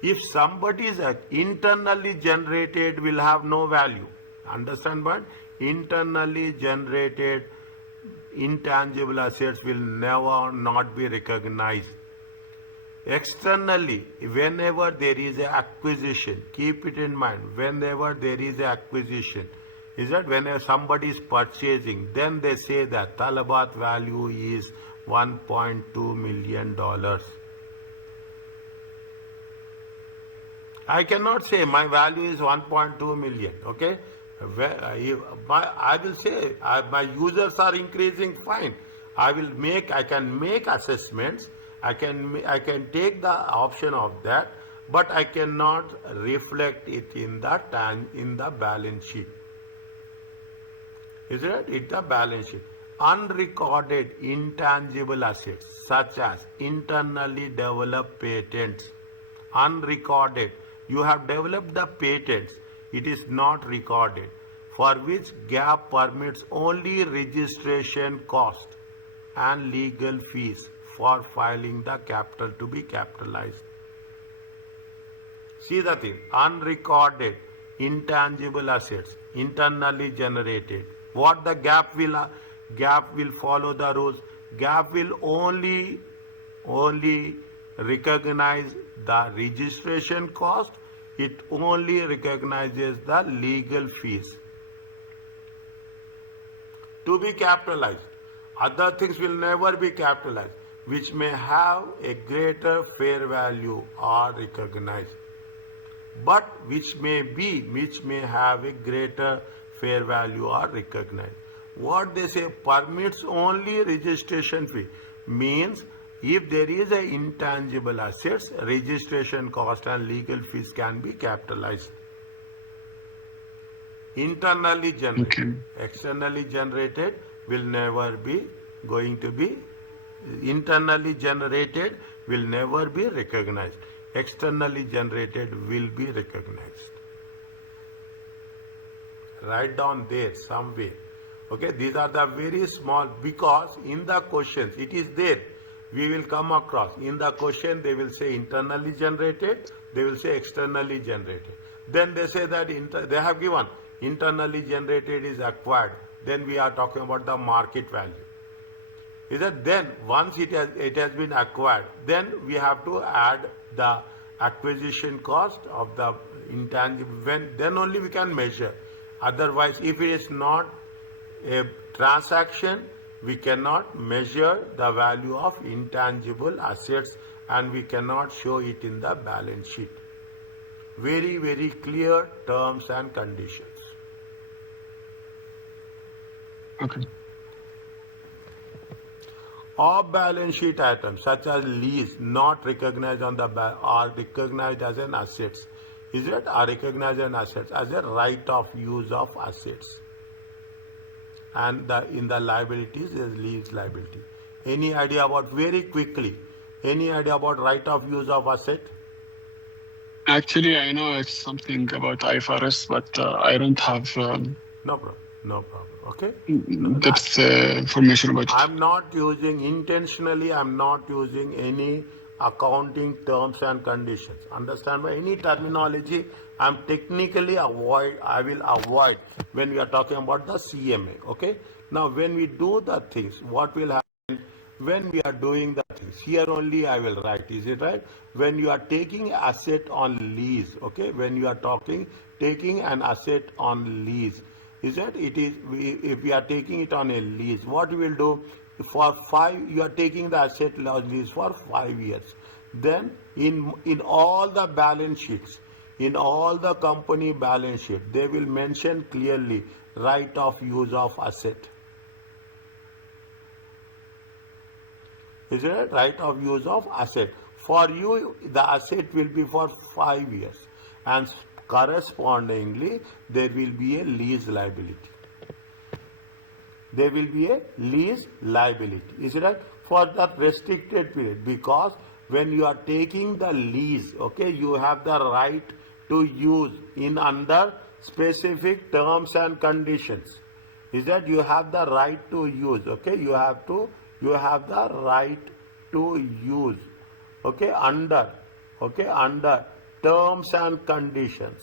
If somebody is internally generated will have no value. Understand what? Internally generated intangible assets will never not be recognized. Externally, whenever there is an acquisition, keep it in mind, whenever there is an acquisition, is that whenever somebody is purchasing, then they say that Talabat value is $1.2 million. I cannot say my value is 1.2 million, okay? I will say my users are increasing, fine. I can make assessments, I can take the option of that, but I cannot reflect it in the balance sheet. Is it? It's the balance sheet. Unrecorded intangible assets such as internally developed patents, unrecorded. You have developed the patents, it is not recorded, for which GAAP permits only registration cost and legal fees for filing the capital to be capitalized. See the thing, unrecorded intangible assets, internally generated. What the GAAP will follow the rules. GAAP will only recognize the registration cost. It only recognizes the legal fees to be capitalized. Other things will never be capitalized, which may have a greater fair value or recognized, but which may have a greater fair value or recognized. What they say, permits only registration fee, means if there is an intangible assets, registration cost and legal fees can be capitalized. Internally generated, externally generated will never be going to be, internally generated will never be recognized. Externally generated will be recognized. Write down there somewhere. Okay, these are the very small, because in the questions it is there. We will come across in the question, they will say internally generated, they will say externally generated. Then they say that they have given internally generated is acquired. Then we are talking about the market value. Is that then once it has been acquired, then we have to add the acquisition cost of the intangible. Then only we can measure. Otherwise, if it is not a transaction, we cannot measure the value of intangible assets and we cannot show it in the balance sheet. Very, very clear terms and conditions. Okay. Off balance sheet items such as lease not recognized on the are recognized as an assets. Is it? Are recognized as assets as a right of use of assets. And in the liabilities is lease liability. Any idea about, very quickly, any idea about right of use of asset? Actually, I know it's something about IFRS, but I don't have No problem. No problem. Okay. depth information about it. I'm not using intentionally. I'm not using any accounting terms and conditions. Understand? By any terminology, I'm technically I will avoid when we are talking about the CMA. Okay. Now, when we do the things, what will happen? When we are doing the things, here only I will write. Is it right? When you are taking asset on lease, okay. When you are taking an asset on lease, is that it is, if we are taking it on a lease, what we will do, for 5, you are taking the asset on lease for 5 years. Then in all the balance sheets, in all the company balance sheet, they will mention clearly right of use of asset. Is it right of use of asset? For you, the asset will be for 5 years, and correspondingly, there will be a lease liability. There will be a lease liability. Is it right? For that restricted period, because when you are taking the lease, okay, you have the right to use in under specific terms and conditions. Is that you have the right to use, okay? You have the right to use, okay, under terms and conditions,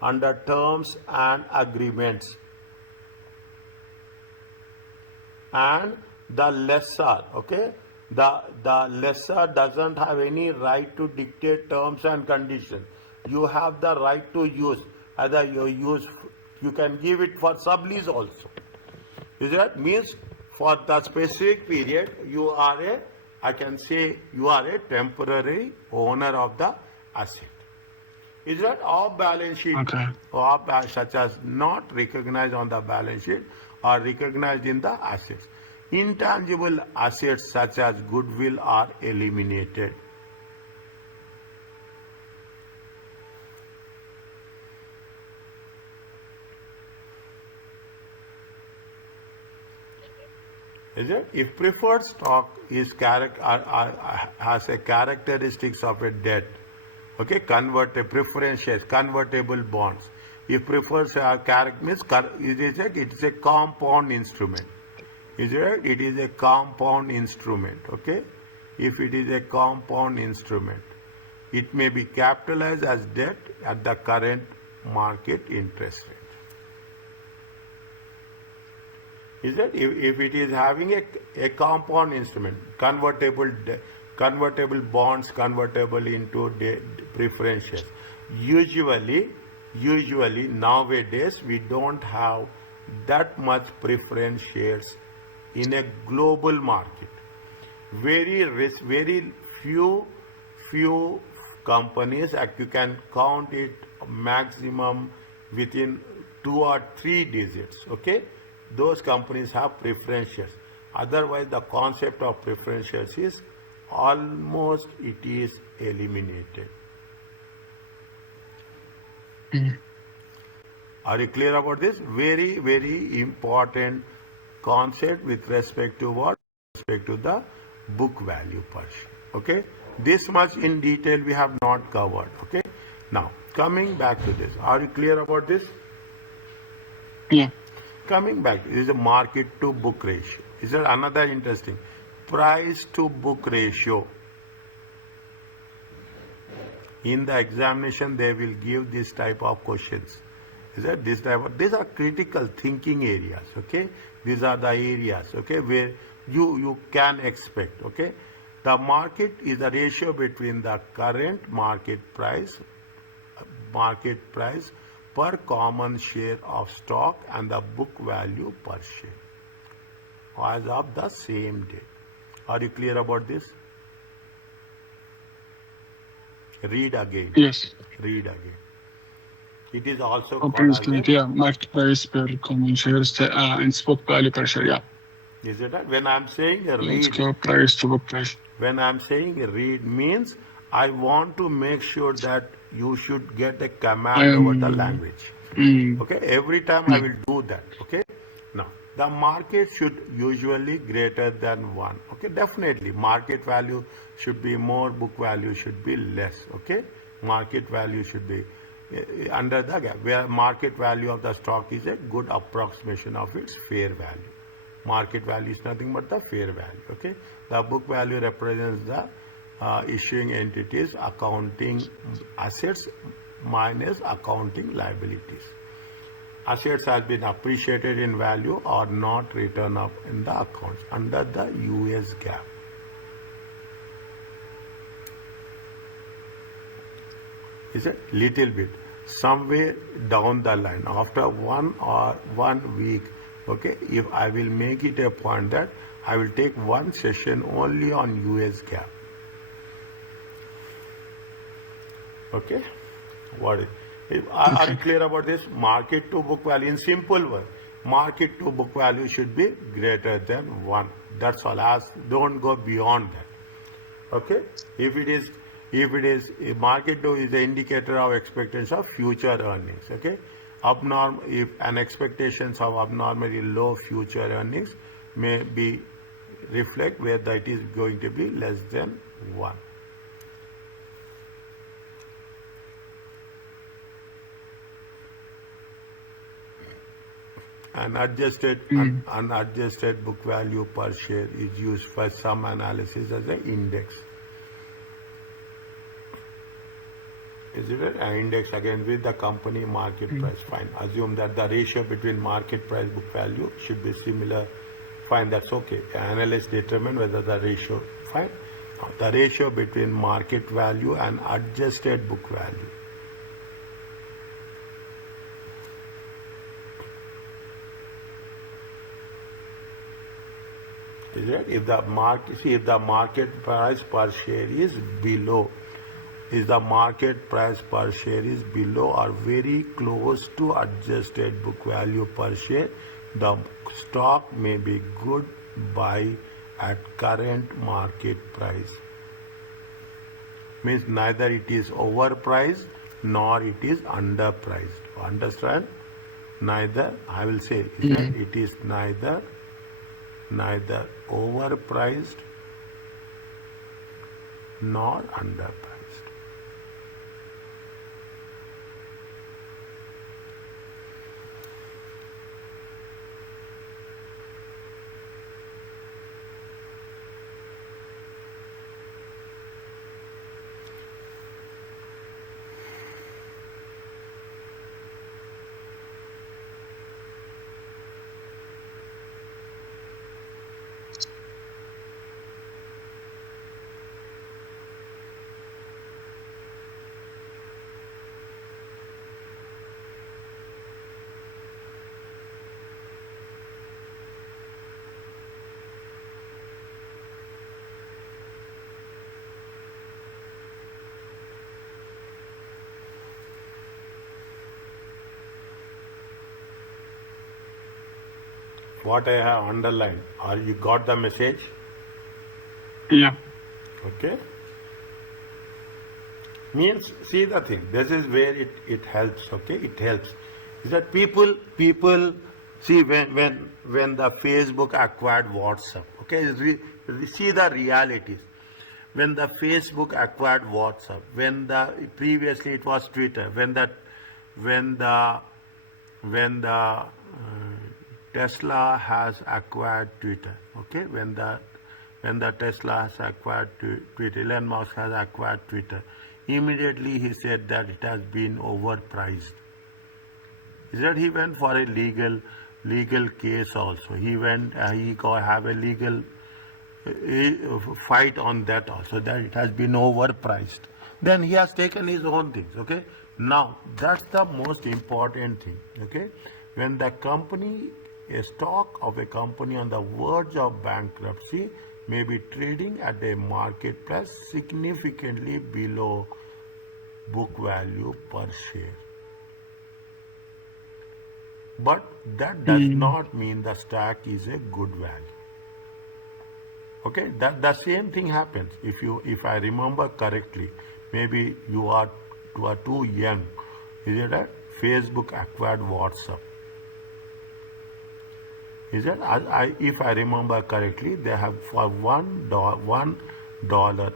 under terms and agreements. And the lessor, okay, the lessor doesn't have any right to dictate terms and conditions. You have the right to use, either you can give it for sublease also. Is that means for the specific period you are I can say you are a temporary owner of the asset. Is that off balance sheet, Okay. such as not recognized on the balance sheet or recognized in the assets. Intangible assets such as goodwill are eliminated. Is it? If preferred stock is has a characteristics of a debt, okay, convertible bonds. If preferred means it is a compound instrument. Is it? It is a compound instrument. Okay, if it is a compound instrument, it may be capitalized as debt at the current market interest rate. Is that if it is having a compound instrument, convertible bonds convertible into preference shares. Usually nowadays we don't have that much preference shares in a global market. Very few companies, you can count it maximum within 2 or 3 digits. Okay. Those companies have preference shares. Otherwise, the concept of preference shares is almost eliminated. Are you clear about this? Very important concept with respect to what? With respect to the book value per share. Okay. This much in detail we have not covered. Okay. Now, coming back to this. Are you clear about this? Yeah. Coming back, this is a market to book ratio. Is there another interesting? Price to book ratio. In the examination, they will give this type of questions. Is that these are critical thinking areas. Okay, these are the areas. Okay, where you can expect. Okay, the market is the ratio between the current market price per common share of stock and the book value per share as of the same date. Are you clear about this? Read again. Yes. Read again. It is also Open called as yeah, market price per common shares and book value per share. Yeah. Is it right? When I'm saying Let's read, go price to book price. when I'm saying read means I want to make sure that you should get a command over the language. Okay, every time I will do that. Okay, now the market should usually greater than 1. Okay, definitely market value should be more, book value should be less. Okay, market value should be under the gap, where market value of the stock is a good approximation of its fair value. Market value is nothing but the fair value. Okay, the book value represents the issuing entities accounting assets minus accounting liabilities. Assets has been appreciated in value or not written up in the accounts under the US GAAP. Is it little bit somewhere down the line after 1 week? Okay, if I will make it a point that I will take one session only on US GAAP. Okay, what is? Are you clear about this? Market to book value in simple word. Market to book value should be greater than 1. That's all. Don't go beyond that. Okay? If it is a market is the indicator of expectations of future earnings. Okay? If an expectations of abnormally low future earnings may be reflect whether it is going to be less than 1. Unadjusted book value per share is used for some analysis as an index. Is it an index again with the company market price? Fine. Assume that the ratio between market price book value should be similar. Fine, that's okay. Analysts determine whether the ratio. Fine. Now, the ratio between market value and adjusted book value. Is it? If the market price per share is below, the market price per share is below or very close to adjusted book value per share, the stock may be good buy at current market price. Means neither it is overpriced nor it is underpriced. Understand? Neither, I will say, it is neither overpriced nor underpriced. What I have underlined, or you got the message? Yeah. Okay? Means, see the thing, this is where it helps, okay? It helps. Is that people, see when the Facebook acquired WhatsApp, okay? We see the realities. When the Facebook acquired WhatsApp, previously it was Twitter, when the Tesla has acquired Twitter, okay? When the Tesla has acquired Twitter, Elon Musk has acquired Twitter, immediately he said that it has been overpriced. Is that he went for a legal case also. He have a legal fight on that also, that it has been overpriced. Then he has taken his own things, okay? Now, that's the most important thing, okay? When the company, a stock of a company on the verge of bankruptcy may be trading at a market price significantly below book value per share. But that does not mean the stock is a good value. Okay, the same thing happens. If I remember correctly, maybe you are too young. Is it that Facebook acquired WhatsApp? Is it? If I remember correctly, they have for $1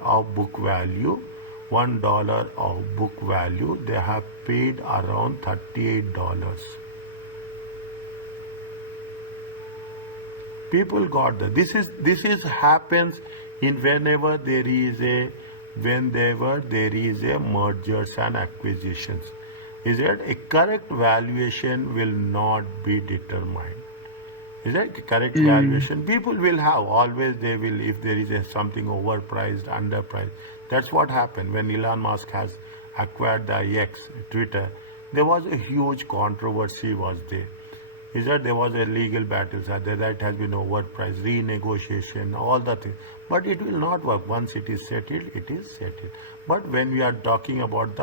of book value, $1 of book value, they have paid around $38. People got that. This is happens in whenever there is a mergers and acquisitions. Is that a correct valuation will not be determined? Is that correct valuation? People will have always. They will, if there is something overpriced, underpriced. That's what happened when Elon Musk has acquired the X, Twitter. There was a huge controversy was there. Is that there was a legal battle that has been overpriced, renegotiation, all the things. But it will not work. Once it is settled, it is settled. But when we are talking about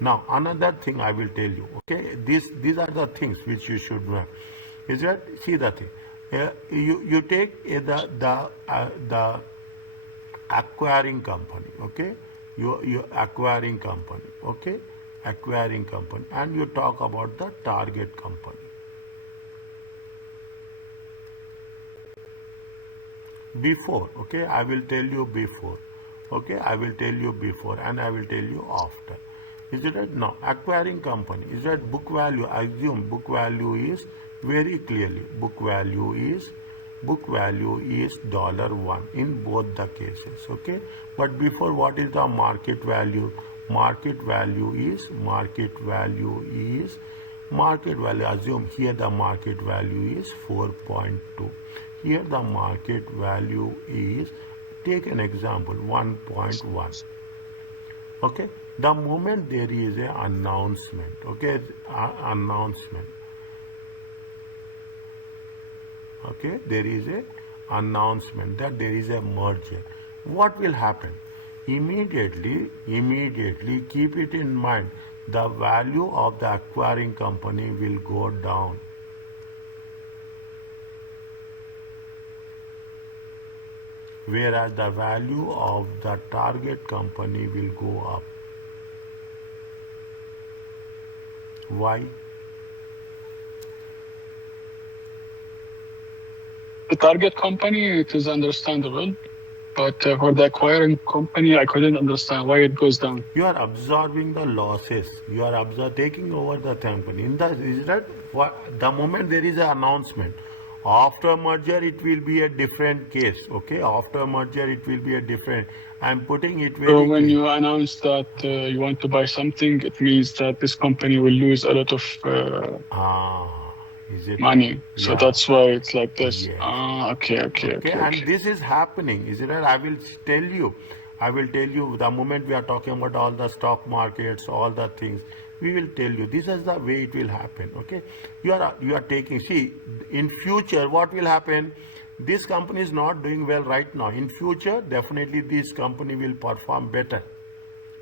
now another thing I will tell you. Okay, these are the things which you should know. Is that, see the thing, You take the acquiring company, okay? You acquiring company, okay? Acquiring company, and you talk about the target company. Before, okay, I will tell you before, okay, I will tell you before and I will tell you after. Is it right? Now acquiring company, is that book value? I assume book value is very clearly book value is $1 in both the cases, okay? But before, what is the market value? Market value, assume here the market value is 4.2. Here the market value is, take an example, 1.1. Okay, the moment there is a announcement, okay, announcement, okay, there is a announcement that there is a merger, what will happen? Immediately keep it in mind, the value of the acquiring company will go down. Whereas the value of the target company will go up. Why? The target company, it is understandable, but for the acquiring company, I couldn't understand why it goes down. You are absorbing the losses. You are taking over the company. Is that the moment there is an announcement? After merger, it will be a different case. Okay, after merger, it will be a different. I'm putting it very So when clear. you announce that you want to buy something, it means that this company will lose a lot of Is it? money. So Yeah. that's why it's like this. Yes. Okay, and Okay. this is happening, is it right? I will tell you the moment we are talking about all the stock markets, all the things, we will tell you this is the way it will happen. Okay, you are taking, see, in future what will happen? This company is not doing well right now. In future, definitely this company will perform better.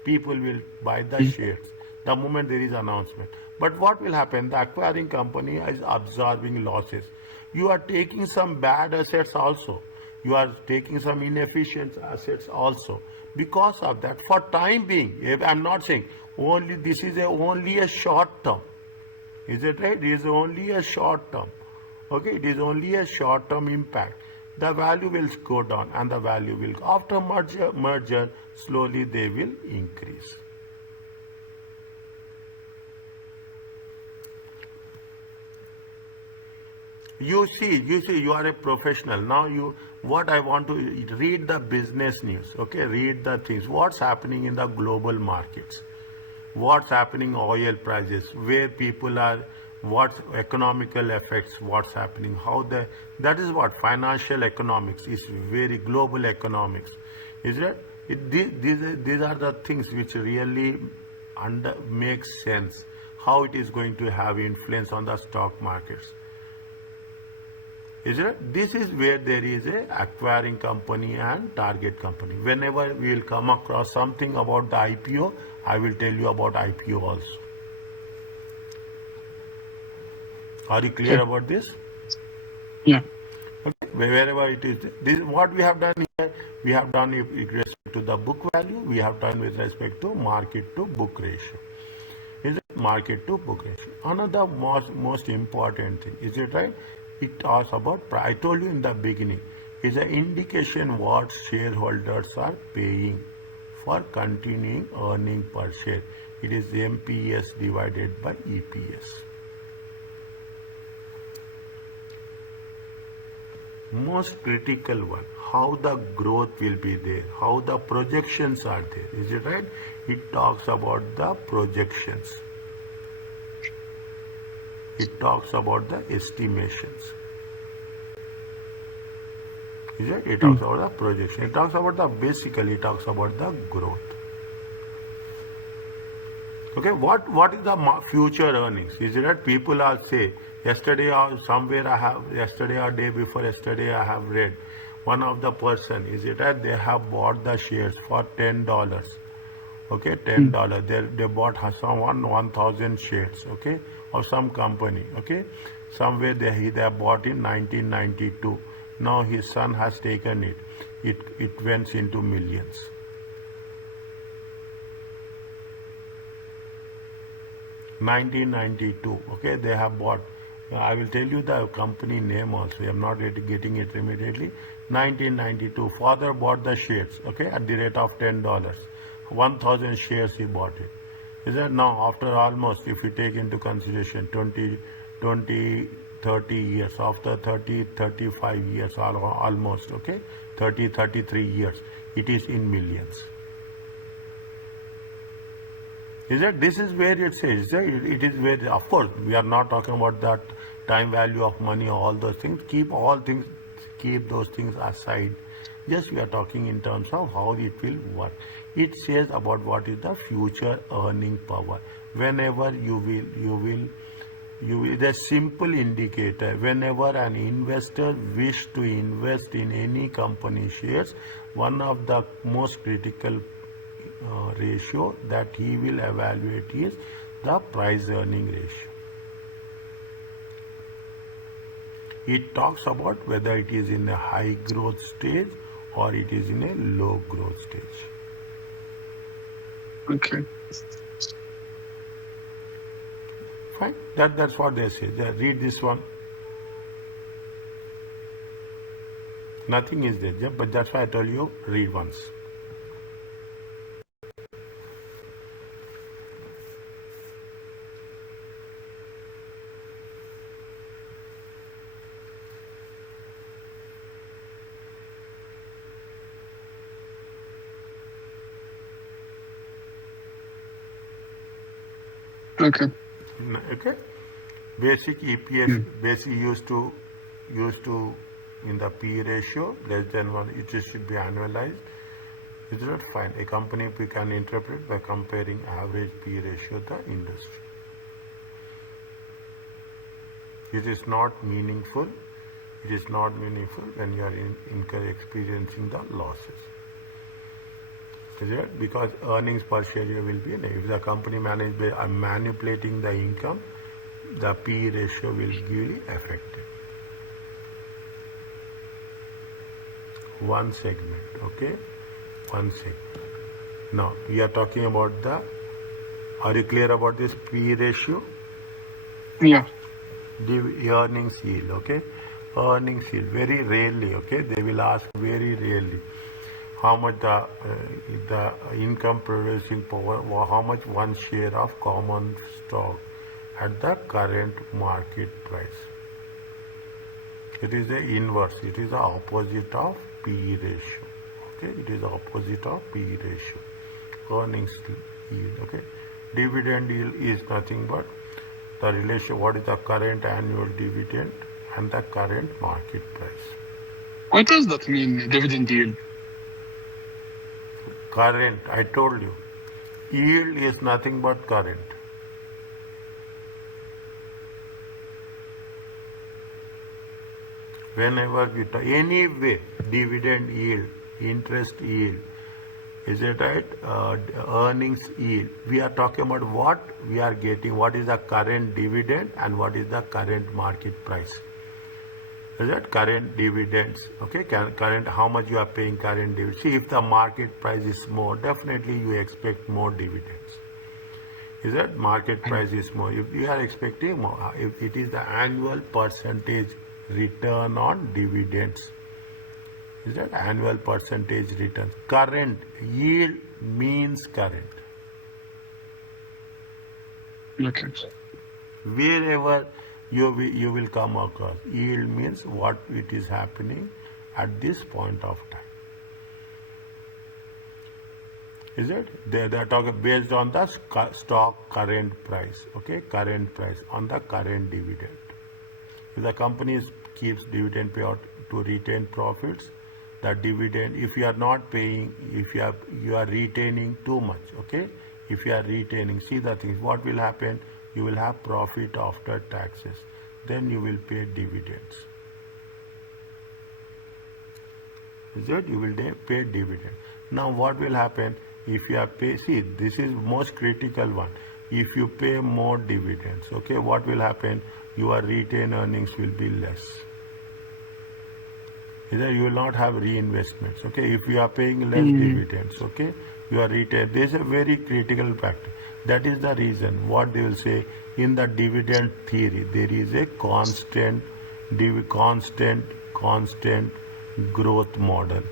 People will buy the shares the moment there is announcement. But what will happen? The acquiring company is absorbing losses. You are taking some bad assets also. You are taking some inefficient assets also. Because of that, for time being, I'm not saying only this is only a short term. Is it right? It is only a short term. Okay, it is only a short term impact. The value will go down and the value will, after merger, slowly they will increase. You see, you are a professional. Now what I want to read the business news. Okay, read the things. What's happening in the global markets? What's happening oil prices, where people are, what economical effects, what's happening, that is what financial economics is, very global economics, is it? These are the things which really make sense, how it is going to have influence on the stock markets. Is it? This is where there is a acquiring company and target company. Whenever we will come across something about the IPO, I will tell you about IPO also. Are you clear about this? Yeah. Okay. Wherever it is, this is what we have done here. We have done it with respect to the book value. We have done with respect to market to book ratio. Is it market to book ratio? Another most important thing, is it right? It talks about, I told you in the beginning, is an indication what shareholders are paying for continuing earning per share. It is MPS divided by EPS. Most critical one, how the growth will be there, how the projections are there. Is it right? It talks about the projections. It talks about the estimations. Is it? It talks about the projection. It talks about basically it talks about the growth. Okay, what is the future earnings? Is it that people are say, yesterday or somewhere yesterday or day before yesterday I have read one of the person, is it that they have bought the shares for $10. Okay, $10. They bought someone 1,000 shares, okay, of some company, okay. Somewhere they bought in 1992. Now his son has taken it. It went into millions. $1992. Okay, they have bought. I will tell you the company name also. I am not getting it immediately. 1992. Father bought the shares. Okay, at the rate of $10. 1,000 shares he bought it. Is that now after almost, if you take into consideration 30 years, after 30, 35 years almost, okay, 30, 33 years, it is in millions. Is that this is where it says it is where, of course we are not talking about that time value of money, all those things. Keep those things aside. Just we are talking in terms of how it will work. It says about what is the future earning power. Whenever the simple indicator, whenever an investor wish to invest in any company shares, one of the most critical ratio that he will evaluate is the price earning ratio. It talks about whether it is in a high growth stage or it is in a low growth stage. Okay. Fine. That's what they say. Read this one. Nothing is there, but that's why I tell you read once. Okay. Okay. Basic EPS, basic used to in the P ratio less than 1, it should be annualized. Is that fine? A company we can interpret by comparing average P ratio to the industry. It is not meaningful. It is not meaningful when you are experiencing the losses. Is it? Because earnings per share will be, if the company manipulating the income, the P ratio will be affected. One segment, okay? One segment. Now, we are talking about are you clear about this P ratio? Yeah. The earnings yield, okay? Earnings yield, very rarely, okay? They will ask very rarely how much the income producing power, how much one share of common stock at the current market price. It is the inverse. It is the opposite of P ratio. Okay, it is the opposite of P ratio. Earnings yield. Okay, dividend yield is nothing but the relation. What is the current annual dividend and the current market price? What does that mean, dividend yield? Current, I told you. Yield is nothing but current. Whenever we talk, anyway, dividend yield, interest yield, is it right? Earnings yield. We are talking about what we are getting, what is the current dividend and what is the current market price. Is that current dividends? Okay, current, how much you are paying current dividends. See, if the market price is more, definitely you expect more dividends. Is that market price is more? If you are expecting more, if it is the annual percentage return on dividends, is that annual percentage return? Current yield means current. Okay. Wherever you will come across, yield means what it is happening at this point of time. Is it? They are talking based on the stock current price. Okay, current price on the current dividend. If the company keeps dividend payout to retain profits, the dividend, if you are not paying, if you are retaining too much, okay? If you are retaining, see the things, what will happen? You will have profit after taxes. Then you will pay dividends. Is it? You will pay dividend. Now what will happen? if you are pay, see, this is most critical one. If you pay more dividends, okay, what will happen? Your retained earnings will be less. Either you will not have reinvestments, okay. If you are paying less dividends, okay, you are retained. This is a very critical factor. That is the reason what they will say in the dividend theory. There is a constant growth model.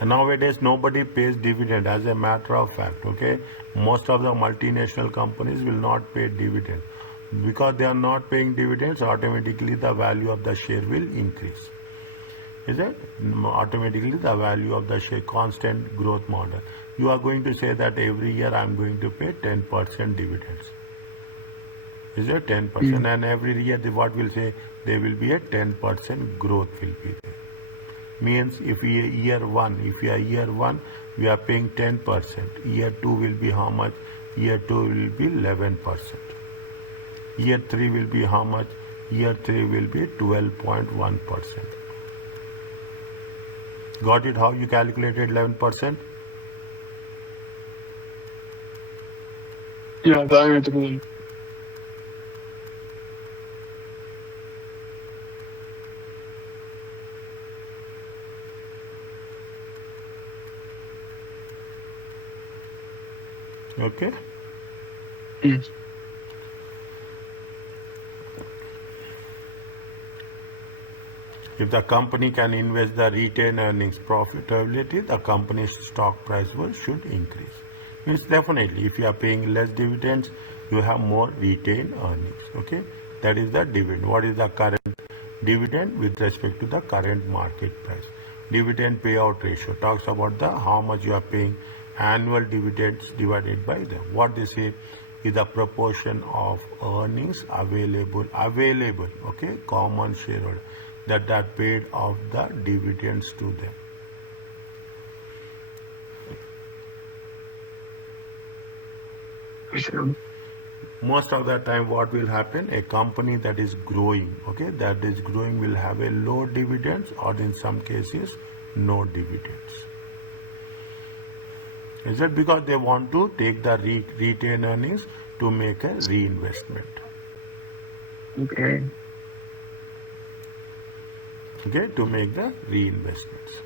And nowadays, nobody pays dividend as a matter of fact, okay? Most of the multinational companies will not pay dividend. Because they are not paying dividends, automatically the value of the share will increase. Is it? Automatically the value of the share, constant growth model. You are going to say that every year I am going to pay 10% dividends. Is it 10%? And every year what will say? There will be a 10% growth will be there. Means if we are year one, we are paying 10%. Year 2 will be how much? Year 2 will be 11%. Year 3 will be how much? Year 3 will be 12.1%. Got it? How you calculated 11%? Yeah, diametrically. Okay. Mm. If the company can invest the retained earnings profitability, the company's stock price should increase. Means definitely, if you are paying less dividends, you have more retained earnings. Okay, that is the dividend. What is the current dividend with respect to the current market price? Dividend payout ratio talks about the how much you are paying annual dividends divided by the what they say is the proportion of earnings available, okay, common shareholder that are paid of the dividends to them. Okay. Most of the time what will happen, a company that is growing, okay, that is growing will have a low dividends or in some cases no dividends. Is that because they want to take the retained earnings to make a reinvestment? Okay. Okay, to make the reinvestments.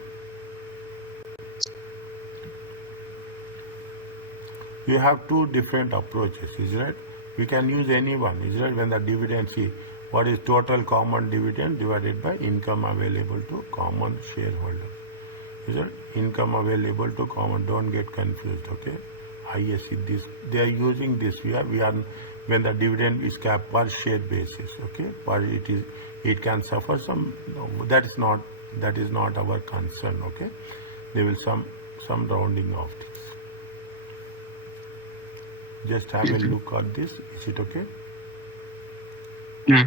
You have two different approaches, is right? We can use any one, is right? When the dividend, see what is total common dividend divided by income available to common shareholder. Is it income available to common? Don't get confused, okay? ISC, this they are using this. We are when the dividend is capped per share basis, okay? But it can suffer some. No, that is not our concern, okay? There will some rounding of this. Just have a look at this. Is it okay? Yeah.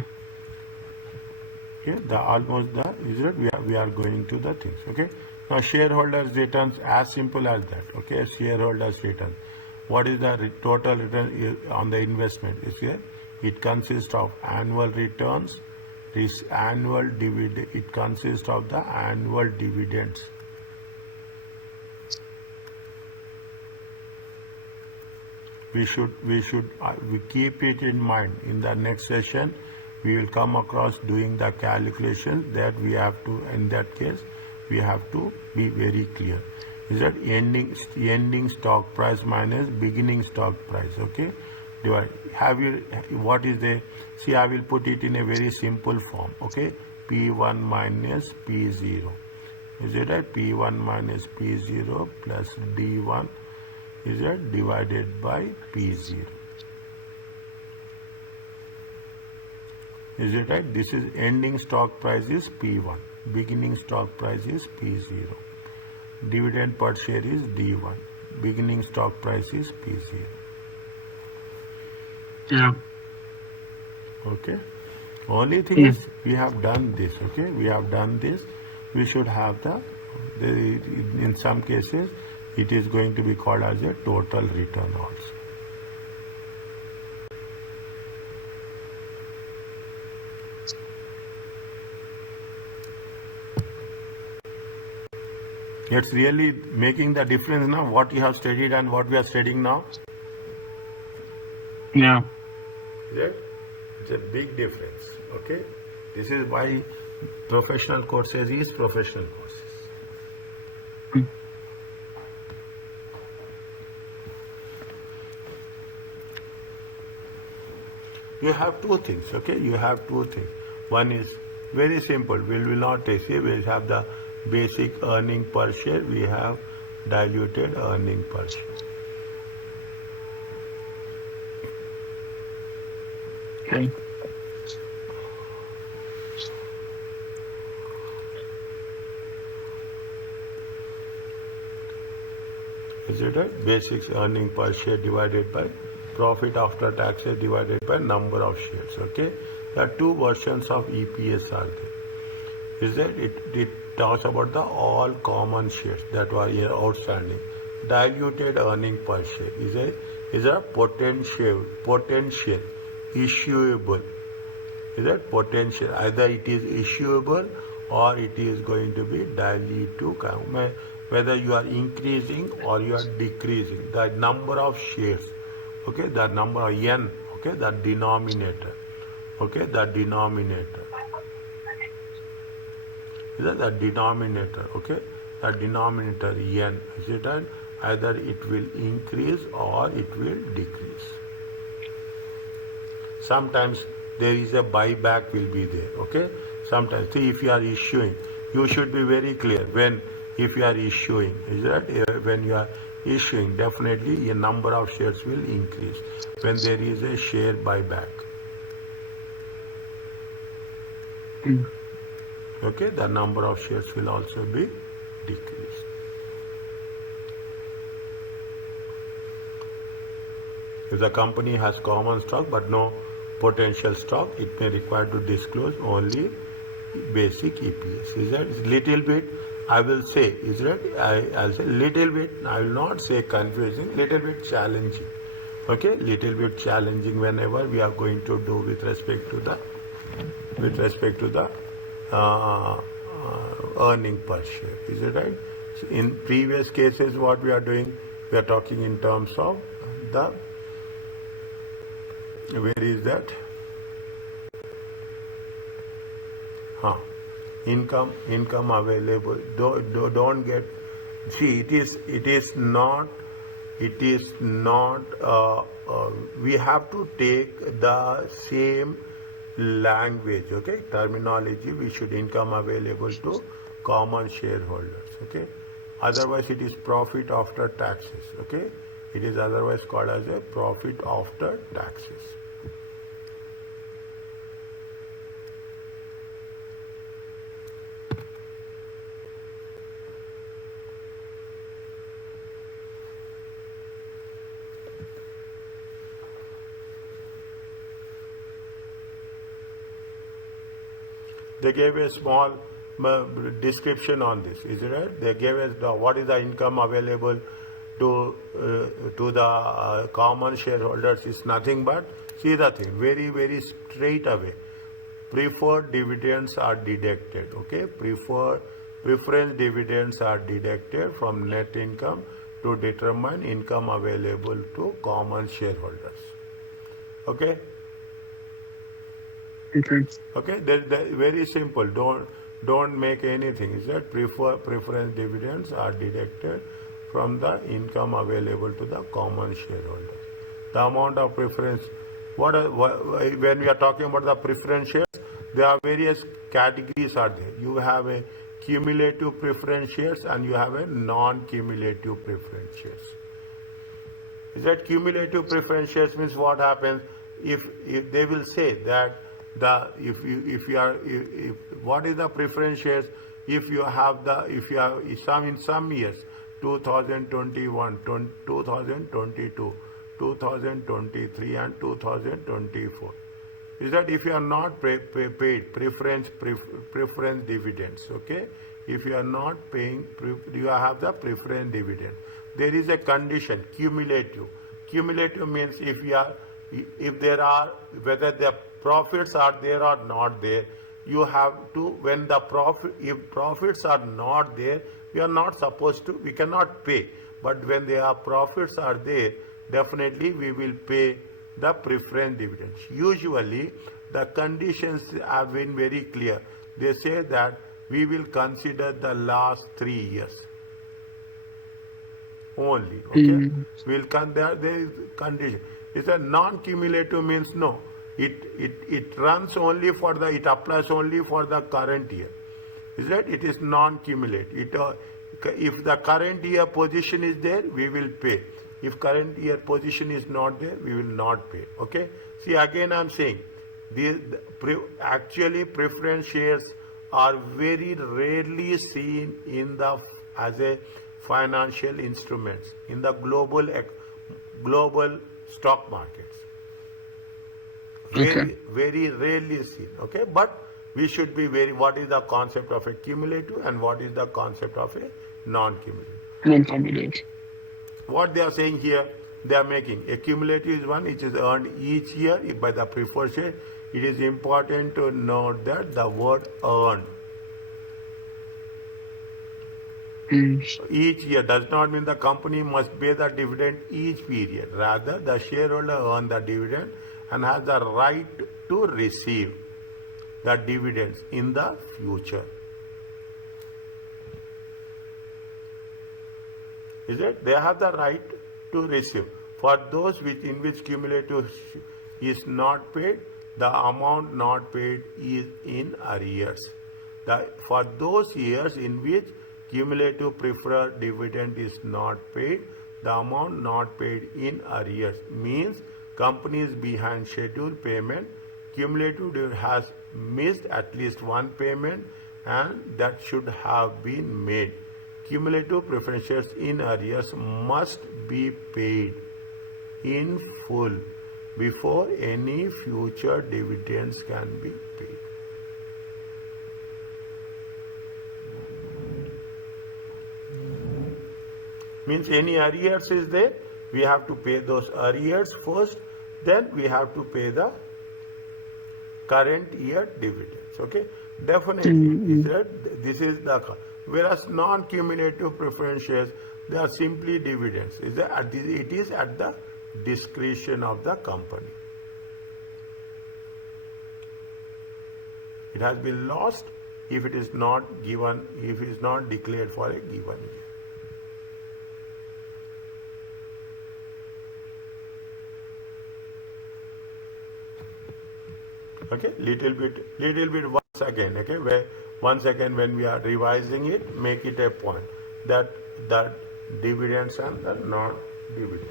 Okay, the almost the is it we are going to the things. Okay, now shareholders returns as simple as that. Okay, shareholders return. What is the total return on the investment? Is here it consists of annual returns, this annual dividend. It consists of the annual dividends. We keep it in mind. In the next session we will come across doing the calculation that we have to, in that case we have to be very clear. Is that ending stock price minus beginning stock price, okay? Have you, what is the, see, I will put it in a very simple form, okay? P1 minus P0. Is it right? P1 minus P0 plus D1 is it divided by P0. Is it right? This is ending stock price is P1. Beginning stock price is P0. Dividend per share is D1. Beginning stock price is P0. Yeah. Okay. Only thing is we have done this. Okay. We have done this. We should have the in some cases it is going to be called as a total return also. It's really making the difference now, what you have studied and what we are studying now. Yeah. Is it? It's a big difference. Okay? This is why professional courses is professional courses. Mm. You have two things, okay? You have two things. One is very simple. We will not take it. We have the basic earning per share. We have diluted earning per share. Okay. Is it right? Basic earning per share divided by profit after taxes divided by number of shares. Okay? There are two versions of EPS are there. Is that it talks about the all common shares that were here outstanding. Diluted earning per share is a potential issuable. Is that potential? Either it is issuable or it is going to be diluted. Whether you are increasing or you are decreasing the number of shares. Okay, the number of n. Okay, the denominator. Okay, the denominator. Is that the denominator? Okay, the denominator n. Is it right? Either it will increase or it will decrease. Sometimes there is a buyback will be there. Okay, sometimes see if you are issuing, you should be very clear when if you are issuing. Is that when you are issuing, definitely a number of shares will increase when there is a share buyback. Mm. Okay, the number of shares will also be decreased. If the company has common stock but no potential stock, it may require to disclose only basic EPS. Is that little bit? I will say, is that I'll say little bit. I will not say confusing. Little bit challenging. Okay, little bit challenging whenever we are going to do with respect to the earning per share. Is it right? So in previous cases, what we are doing, we are talking in terms of the, where is that? Income available. Don't get. See, it is not. We have to take the same language. Okay, terminology. We should income available to common shareholders. Okay, otherwise it is profit after taxes. Okay, it is otherwise called as a profit after taxes. They gave a small description on this. Is it right? They gave us what is the income available to the common shareholders is nothing but, see the thing, very very straight away. Preferred dividends are deducted. Okay, preference dividends are deducted from net income to determine income available to common shareholders. Okay. Okay. Okay, very simple. Don't make anything. Is that preference dividends are deducted from the income available to the common shareholders. The amount of preference. When we are talking about the preference shares, there are various categories are there. You have a cumulative preference shares and you have a non-cumulative preference shares. Is that cumulative preference shares means what happens if they will say that if what is the preference shares if you have in some years 2021, 2022, 2023 and 2024, is that if you are not paid preference dividends, okay, if you are not paying, you have the preference dividend, there is a condition, cumulative means if there are, whether the profits are there or not there, you have to, when the if profits are not there, we are not supposed to, we cannot pay. But when their profits are there, definitely we will pay the preference dividends. Usually, the conditions have been very clear. They say that we will consider the last 3 years only. Okay, will there is condition. It's a non-cumulative means no. It runs only for the, it applies only for the current year. Is that it is non-cumulative. If the current year position is there, we will pay. If current year position is not there, we will not pay. Okay. See, again I am saying, actually preference shares are very rarely seen in the as a financial instruments in the global stock markets. Okay. Very rarely seen. Okay, but we should be very. What is the concept of a cumulative and what is the concept of a non-cumulative? Non-cumulative. What they are saying here, they are making a cumulative is one which is earned each year by the preferred share. It is important to note that the word earned each year does not mean the company must pay the dividend each period. Rather, the shareholder earns the dividend and has the right to receive the dividends in the future. Is it? They have the right to receive. For those in which cumulative is not paid, the amount not paid is in arrears. For those years in which cumulative preferred dividend is not paid, the amount not paid in arrears means company is behind scheduled payment. Cumulative has missed at least one payment and that should have been made. Cumulative preference shares in arrears must be paid in full before any future dividends can be paid. Means any arrears is there, we have to pay those arrears first, then we have to pay the current year dividends. Okay, definitely. This is the, whereas non-cumulative preference shares, they are simply dividends. It is at the discretion of the company. It has been lost if it is not given, if it is not declared for a given year. Okay, little bit once again. Okay, once again when we are revising it, make it a point that dividends and the non-dividends.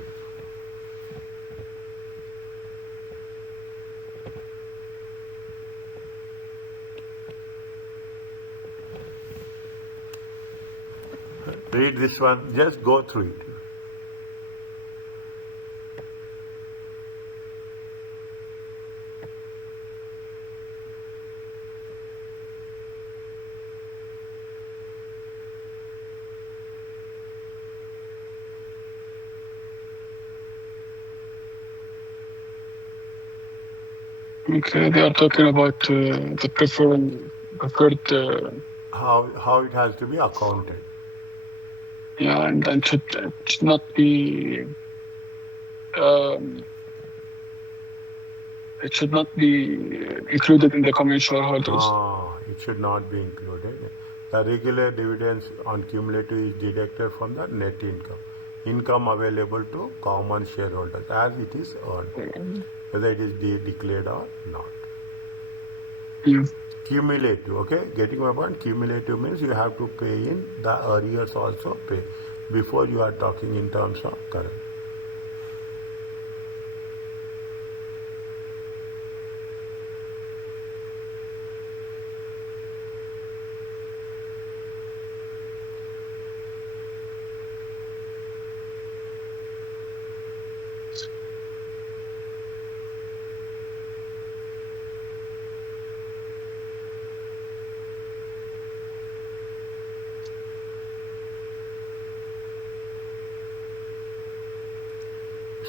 Read this one, just go through it. Okay, they are talking about the preferred. How it has to be accounted. Yeah, and it should not be. It should not be included in the common shareholders. It should not be included. The regular dividends on cumulative is deducted from the net income available to common shareholders as it is earned, whether it is declared or not. Yeah. Cumulative, okay? Getting my point? Cumulative means you have to pay in the arrears also pay before you are talking in terms of current.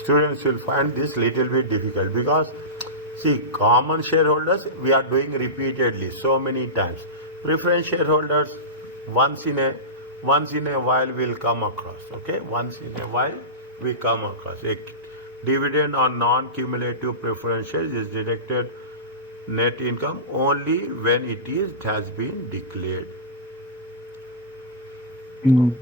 Students will find this little bit difficult because see, common shareholders we are doing repeatedly so many times. Preference shareholders once in a once in a while we'll come across, okay? Once in a while we come across. A dividend on non-cumulative preference shares is deducted net income only when it has been declared. Mm.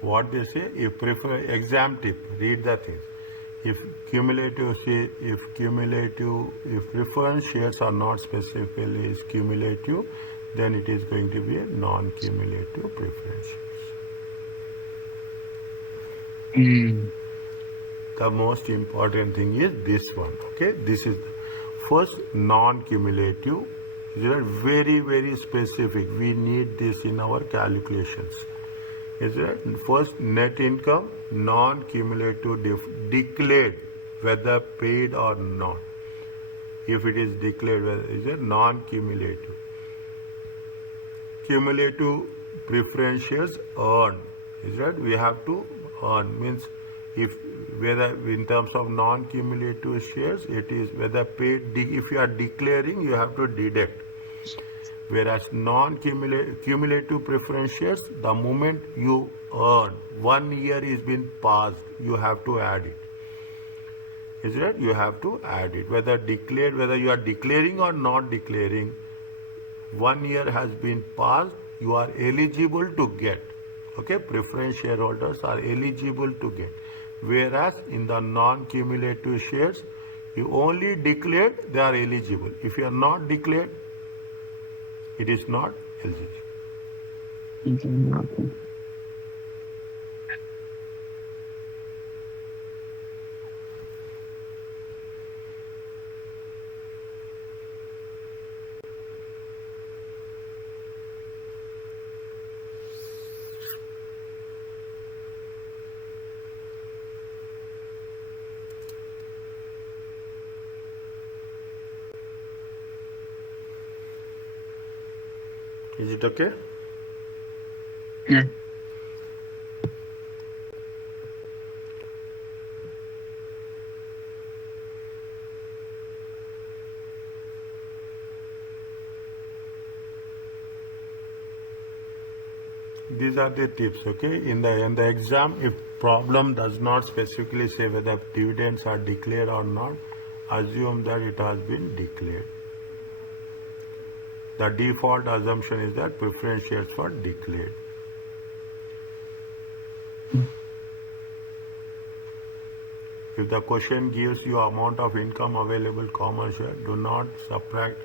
What they say, if prefer exam tip, read the things. If if preference shares are not specifically is cumulative, then it is going to be a non-cumulative preference shares. Mm. The most important thing is this one, okay? This is the first non-cumulative. These are very, very specific. We need this in our calculations. Is it first net income non-cumulative declared whether paid or not. If it is declared, whether is it non-cumulative. Cumulative preference shares earned. Is that we have to earn means if whether in terms of non-cumulative shares it is whether paid if you are declaring you have to deduct. Whereas non-cumulative preference shares, the moment you earn, 1 year is been passed, you have to add it. Is it? You have to add it. Whether declared, whether you are declaring or not declaring, 1 year has been passed, you are eligible to get. Okay, preference shareholders are eligible to get. Whereas in the non-cumulative shares, you only declared, they are eligible. If you are not declared, it is not eligible. Okay. Is it okay? Yeah. These are the tips, okay? In the exam, if problem does not specifically say whether dividends are declared or not, assume that it has been declared. The default assumption is that preference shares were declared. If the question gives you amount of income available common share, do not subtract.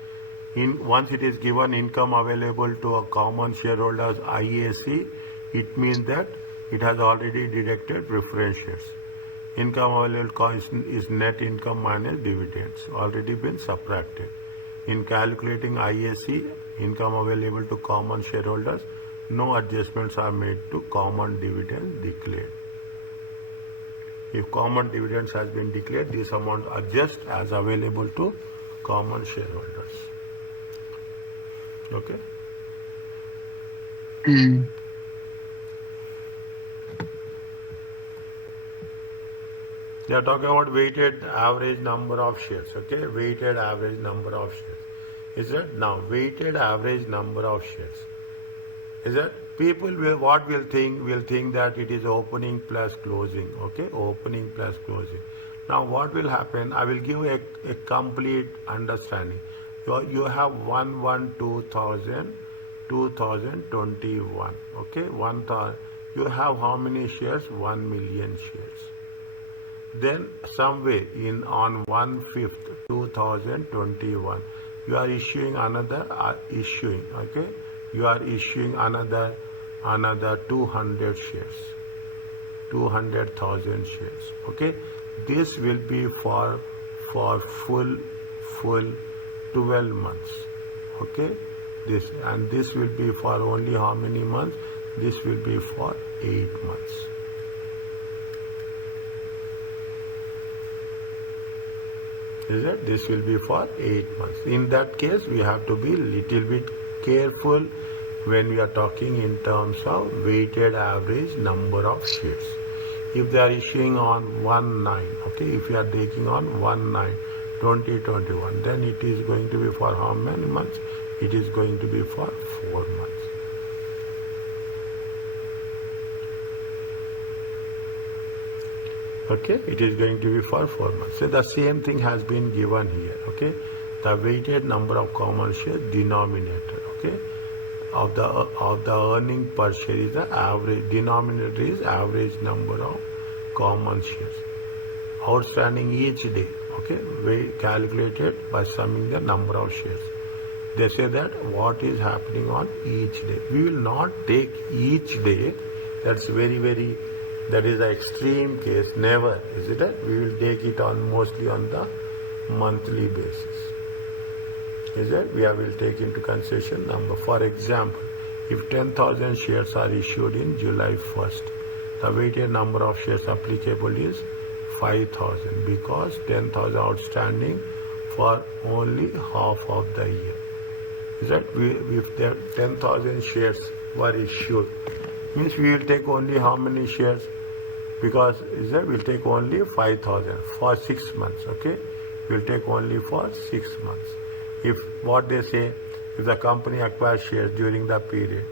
Once it is given income available to a common shareholder's IAC, it means that it has already deducted preference shares. Income available is net income minus dividends, already been subtracted. In calculating IAC, income available to common shareholders, no adjustments are made to common dividends declared. If common dividends has been declared, this amount adjust as available to common shareholders. Okay. Mm. They are talking about weighted average number of shares. Okay, weighted average number of shares. Is it now weighted average number of shares? Is that people will think that it is opening plus closing. Okay, opening plus closing. Now what will happen? I will give a complete understanding. You have 2021. Okay, 1000. You have how many shares? 1 million shares. Then somewhere on 1/5 2021, you are issuing another okay, you are issuing another 200 shares, 200,000 shares. Okay, this will be for full 12 months. Okay, this, and this will be for only how many months? This will be for 8 months. Is it? This will be for 8 months. In that case, we have to be little bit careful when we are talking in terms of weighted average number of shares. If they are issuing on 1/9, okay, if you are taking on 1/9/2021, then it is going to be for how many months? It is going to be for 4 months. Okay, it is going to be for 4 months. So the same thing has been given here. Okay, the weighted number of common shares denominator. Okay, of the earning per share is the average. Denominator is average number of common shares outstanding each day. Okay, calculated by summing the number of shares. They say that what is happening on each day. We will not take each day. That's very, that is the extreme case. Never, is it? We will take it on mostly on the monthly basis. Is it? We will take into consideration number. For example, if 10,000 shares are issued in July 1st, the weighted number of shares applicable is 5,000 because 10,000 outstanding for only half of the year. Is that? If there 10,000 shares were issued, means we will take only how many shares? Because is that we'll take only 5,000 for 6 months. Okay, we'll take only for 6 months. If what they say, if the company acquires shares during the period,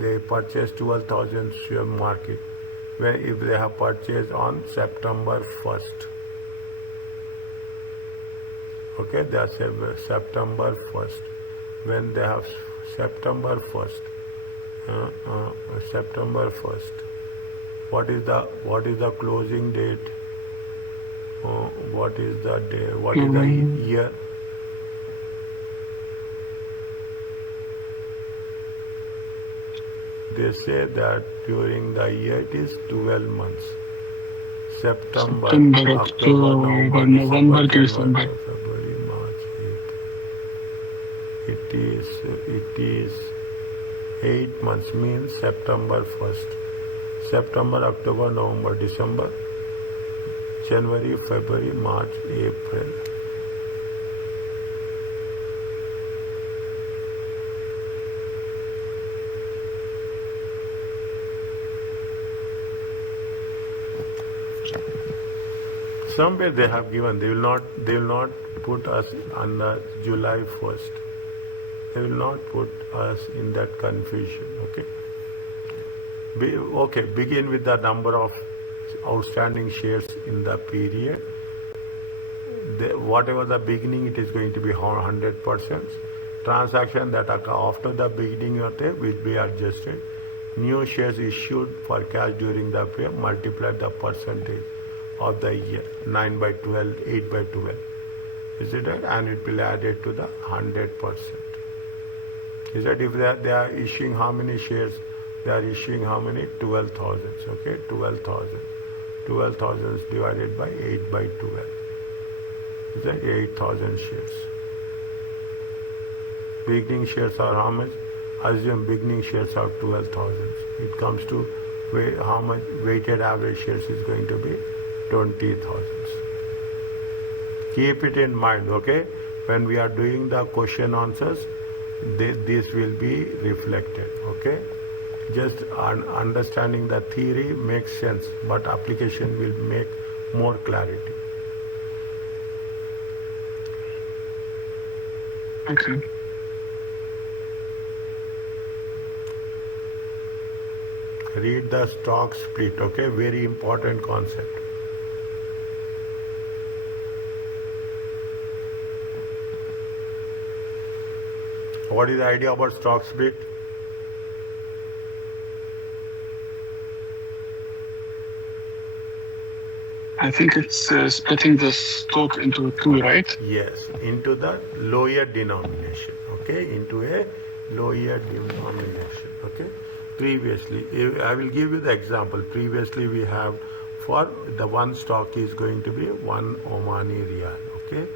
they purchase 12,000 share market. When if they have purchased on September 1st. Okay, that's September 1st. When they have September 1st. September 1st. What is the closing date? What is the day? What is the year? They say that during the year it is 12 months. September, October, November, December, February, March, April. It is 8 months, means September 1st. September, October, November, December, January, February, March, April. Somewhere they have given, they will not put us on the July 1st. They will not put us in that confusion. Okay. Begin with the number of outstanding shares in the period. Whatever the beginning, it is going to be 100%. Transaction that occur after the beginning of the will be adjusted. New shares issued for cash during the period, multiply the percentage of the year, 9/12, 8/12. Is it right? And it will add it to the 100%. Is that if they are issuing how many shares? They are issuing how many? 12,000. Okay, 12,000. 12,000 divided by 8/12. Is that 8,000 shares? Beginning shares are how much? Assume beginning shares are 12,000. It comes to how much weighted average shares is going to be 20,000. Keep it in mind, okay? When we are doing the question answers, this will be reflected, okay? Just understanding the theory makes sense, but application will make more clarity. Okay. Read the stock split, okay? Very important concept. What is the idea about stock split? I think it's splitting the stock into two, right? Yes, into the lower denomination, okay? Into a lower denomination, okay? Previously, I will give you the example. Previously, we have for the one stock is going to be 1 Omani Riyal, okay?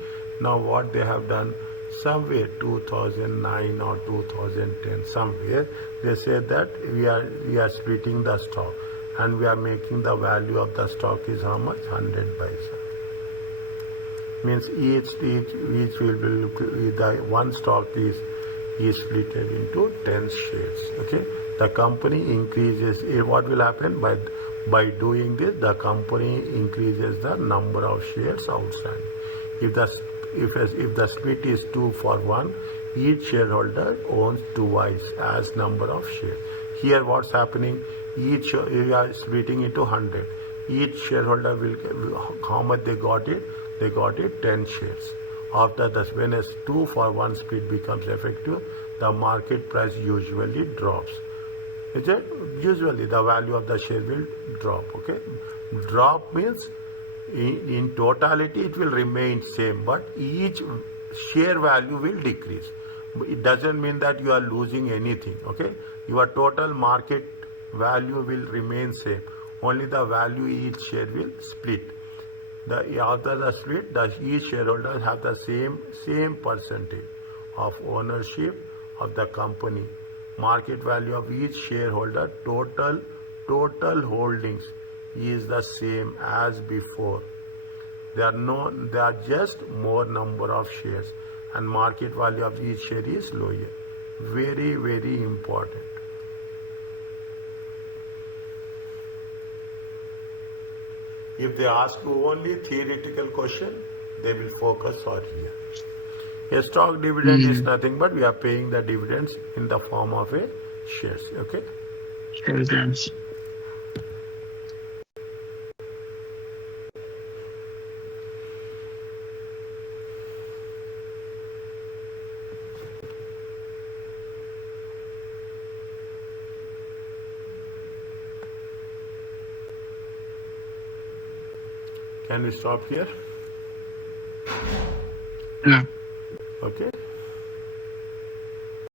Now, what they have done, somewhere 2009 or 2010, somewhere they say that we are splitting the stock and we are making the value of the stock is how much? 100 paisa. Means each will be the one stock is split into 10 shares. Okay, the company increases. What will happen by doing this? The company increases the number of shares outstanding. If the split is 2-for-1, each shareholder owns twice as number of shares. Here, what's happening? You are splitting into 100. Each shareholder will how much they got it? They got it 10 shares. After this, when a 2-for-1 split becomes effective, the market price usually drops. Is it? Usually the value of the share will drop. Okay, drop means in totality it will remain same, but each share value will decrease. It doesn't mean that you are losing anything. Okay, your total market value will remain same. Only the value each share will split. After the split, each shareholder have the same percentage of ownership of the company. Market value of each shareholder total holdings is the same as before. There are just more number of shares, and market value of each share is lower. Very, very important. If they ask you only theoretical question, they will focus on here. A stock dividend is nothing but we are paying the dividends in the form of a shares. Okay. Shares. Can we stop here? Yeah. Okay.